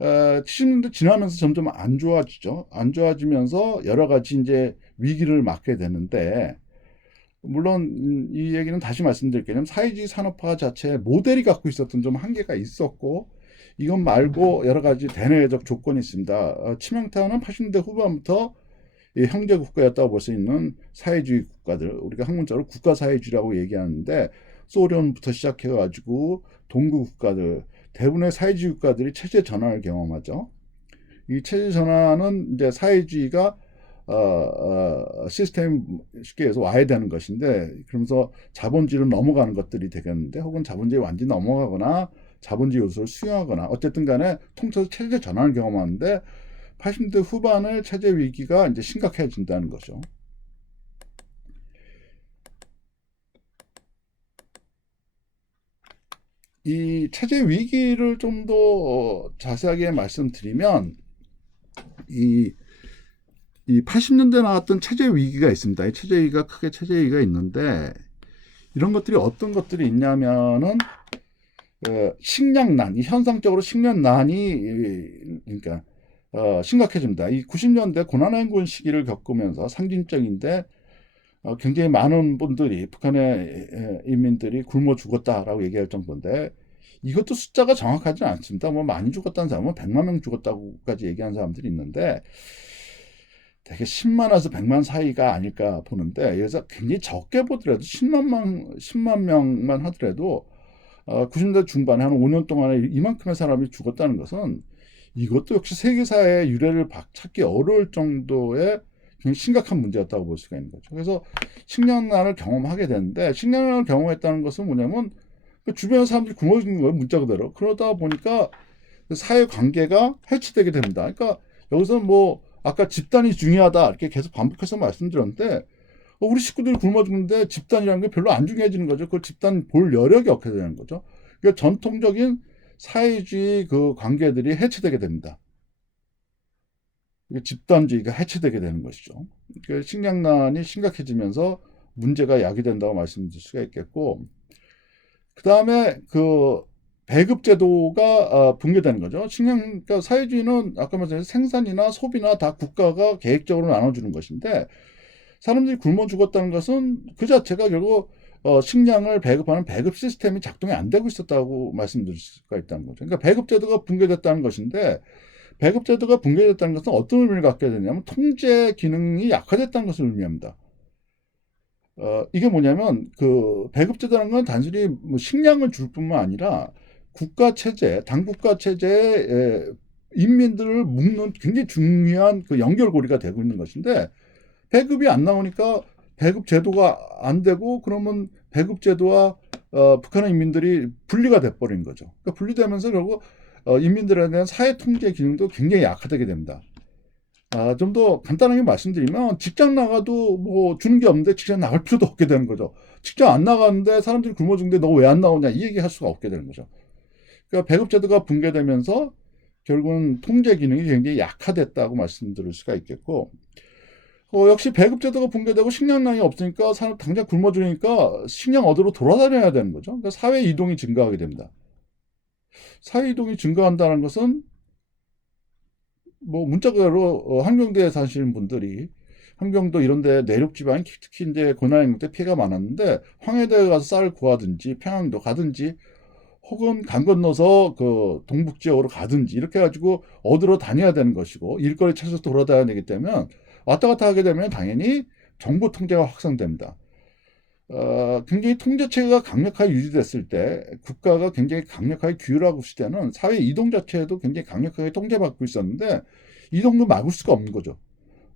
70년대 지나면서 점점 안 좋아지죠. 안 좋아지면서 여러 가지 이제 위기를 맞게 되는데 물론 이 얘기는 다시 말씀드릴게요. 사회주의 산업화 자체의 모델이 갖고 있었던 좀 한계가 있었고 이것 말고 여러 가지 대내외적 조건이 있습니다. 치명타는 80년대 후반부터 형제 국가였다고 볼 수 있는 사회주의 국가들, 우리가 학문적으로 국가사회주의라고 얘기하는데 소련부터 시작해가지고 동구 국가들, 대부분의 사회주의 국가들이 체제 전환을 경험하죠. 이 체제 전환은 이제 사회주의가 시스템 쉽게 해서 와야 되는 것인데 그러면서 자본주의로 넘어가는 것들이 되겠는데 혹은 자본주의 완전히 넘어가거나 자본주의 요소를 수용하거나 어쨌든 간에 통째로 체제 전환을 경험하는데 80년대 후반에 체제 위기가 이제 심각해진다는 거죠. 이 체제 위기를 좀 더 자세하게 말씀드리면 이 80년대 나왔던 체제 위기가 있습니다. 이 체제 위기가 크게 체제 위기가 있는데 이런 것들이 어떤 것들이 있냐면은 식량난, 이 현상적으로 식량난이 그러니까 심각해집니다. 이 90년대 고난행군 시기를 겪으면서 상징적인데 굉장히 많은 분들이 북한의 인민들이 굶어 죽었다라고 얘기할 정도인데 이것도 숫자가 정확하지 않습니다. 뭐 많이 죽었다는 사람은 100만 명 죽었다고까지 얘기하는 사람들이 있는데 되게 10만에서 100만 사이가 아닐까 보는데 여기서 굉장히 적게 보더라도 10만 명만 하더라도 90년대 중반에 한 5년 동안에 이만큼의 사람이 죽었다는 것은 이것도 역시 세계사의 유래를 찾기 어려울 정도의 굉장히 심각한 문제였다고 볼 수가 있는 거죠. 그래서 식량난을 경험하게 되는데 식량난을 경험했다는 것은 뭐냐면 주변의 사람들이 굶어 죽는 거예요. 문자 그대로. 그러다 보니까 사회 관계가 해치되게 됩니다. 그러니까 여기서 뭐 아까 집단이 중요하다 이렇게 계속 반복해서 말씀드렸는데 우리 식구들이 굶어 죽는데 집단이라는 게 별로 안 중요해지는 거죠. 그 집단 볼 여력이 없게 되는 거죠. 그러니까 전통적인 사회주의 그 관계들이 해체되게 됩니다. 집단주의가 해체되게 되는 것이죠. 그러니까 식량난이 심각해지면서 문제가 야기된다고 말씀드릴 수가 있겠고 그 다음에 그 배급 제도가 붕괴되는 거죠. 그러니까 사회주의는 아까 말씀드린 생산이나 소비나 다 국가가 계획적으로 나눠주는 것인데 사람들이 굶어 죽었다는 것은 그 자체가 결국 식량을 배급하는 배급 시스템이 작동이 안 되고 있었다고 말씀드릴 수가 있다는 거죠. 그러니까 배급 제도가 붕괴됐다는 것인데 배급 제도가 붕괴됐다는 것은 어떤 의미를 갖게 되냐면 통제 기능이 약화됐다는 것을 의미합니다. 이게 뭐냐면 그 배급 제도라는 건 단순히 뭐 식량을 줄 뿐만 아니라 국가 체제, 당국가 체제에 인민들을 묶는 굉장히 중요한 그 연결고리가 되고 있는 것인데 배급이 안 나오니까 배급 제도가 안 되고 그러면 배급 제도와 북한의 인민들이 분리가 돼버린 거죠. 그러니까 분리되면서 결국 인민들에 대한 사회 통제 기능도 굉장히 약화되게 됩니다. 좀 더 간단하게 말씀드리면 직장 나가도 뭐 주는 게 없는데 직장 나갈 필요도 없게 되는 거죠. 직장 안 나가는데 사람들이 굶어 죽는데 너 왜 안 나오냐 이 얘기 할 수가 없게 되는 거죠. 그러니까 배급 제도가 붕괴되면서 결국은 통제 기능이 굉장히 약화됐다고 말씀드릴 수가 있겠고 역시 배급 제도가 붕괴되고 식량량이 없으니까 사람 당장 굶어 죽으니까 식량 얻으러 돌아다녀야 되는 거죠. 그러니까 사회 이동이 증가하게 됩니다. 사회 이동이 증가한다는 것은 뭐 문자그대로 함경도에 사시는 분들이 함경도 이런데 내륙 지방이 특히 이제 고난행군 때 피해가 많았는데 황해도에 가서 쌀을 구하든지 평양도 가든지 혹은 강 건너서 그 동북 지역으로 가든지 이렇게 해가지고 얻으러 다녀야 되는 것이고 일거리 찾아서 돌아다녀야 되기 때문에 왔다 갔다 하게 되면 당연히 정보 통제가 확산됩니다. 굉장히 통제체가 강력하게 유지됐을 때 국가가 굉장히 강력하게 규율하고 있을 때는 사회 이동 자체도 굉장히 강력하게 통제받고 있었는데 이동도 막을 수가 없는 거죠.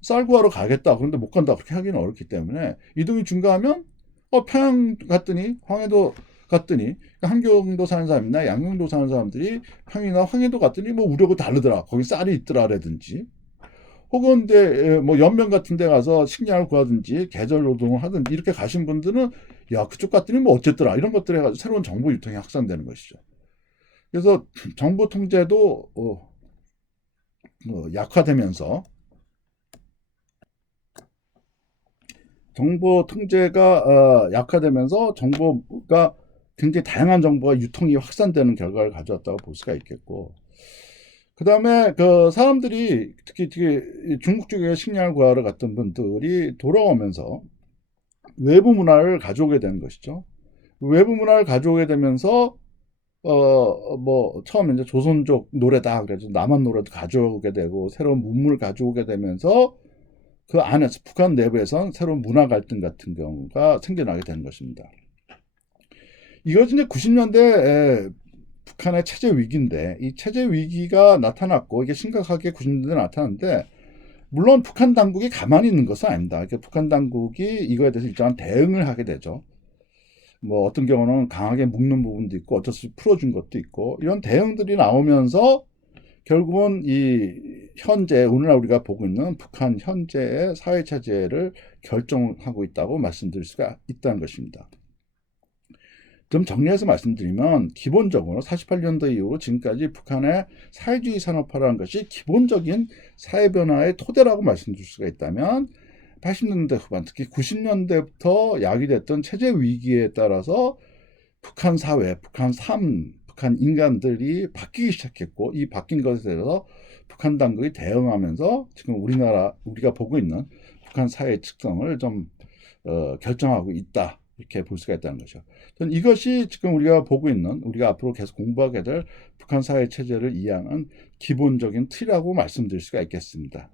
쌀 구하러 가겠다. 그런데 못 간다. 그렇게 하기는 어렵기 때문에 이동이 증가하면 평양 갔더니 황해도 갔더니 그러니까 함경도 사는 사람이나 양경도 사는 사람들이 평양이나 황해도 갔더니 뭐 우려가 다르더라. 거기 쌀이 있더라라든지 혹은 뭐 연면 같은 데 가서 식량을 구하든지 계절 노동을 하든지 이렇게 가신 분들은 야 그쪽 갔더니 뭐 어쨌더라 이런 것들 해가지고 새로운 정보 유통이 확산되는 것이죠. 그래서 정보 통제도 약화되면서 정보 통제가 약화되면서 정보가 굉장히 다양한 정보가 유통이 확산되는 결과를 가져왔다고 볼 수가 있겠고 그 다음에 그 사람들이 특히 중국 쪽에 식량을 구하러 갔던 분들이 돌아오면서 외부 문화를 가져오게 되는 것이죠. 외부 문화를 가져오게 되면서 뭐 처음에 이제 조선족 노래다 그래서 남한 노래도 가져오게 되고 새로운 문물을 가져오게 되면서 그 안에서 북한 내부에선 새로운 문화 갈등 같은 경우가 생겨나게 되는 것입니다. 이것이 이제 90년대 북한의 체제 위기인데 이 체제 위기가 나타났고 이게 심각하게 90년대에 나타났는데 물론 북한 당국이 가만히 있는 것은 아닙니다. 그러니까 북한 당국이 이거에 대해서 일정한 대응을 하게 되죠. 뭐 어떤 경우는 강하게 묶는 부분도 있고 어쩔 수 없이 풀어준 것도 있고 이런 대응들이 나오면서 결국은 이 현재 오늘날 우리가 보고 있는 북한 현재의 사회 체제를 결정하고 있다고 말씀드릴 수가 있다는 것입니다. 좀 정리해서 말씀드리면 기본적으로 48년도 이후 지금까지 북한의 사회주의 산업화라는 것이 기본적인 사회 변화의 토대라고 말씀드릴 수가 있다면 80년대 후반 특히 90년대부터 야기됐던 체제 위기에 따라서 북한 사회, 북한 삶, 북한 인간들이 바뀌기 시작했고 이 바뀐 것에 대해서 북한 당국이 대응하면서 지금 우리가 보고 있는 북한 사회의 특성을 좀 결정하고 있다. 이렇게 볼 수가 있다는 거죠. 저는 이것이 지금 우리가 보고 있는 우리가 앞으로 계속 공부하게 될 북한 사회 체제를 이해하는 기본적인 틀이라고 말씀드릴 수가 있겠습니다.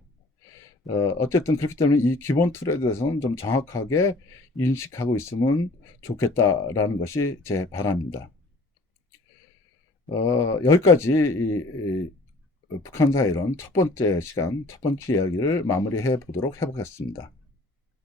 어쨌든 그렇기 때문에 이 기본 틀에 대해서는 좀 정확하게 인식하고 있으면 좋겠다라는 것이 제 바람입니다. 여기까지 북한 사회론 첫 번째 시간, 첫 번째 이야기를 마무리해 보도록 해보겠습니다.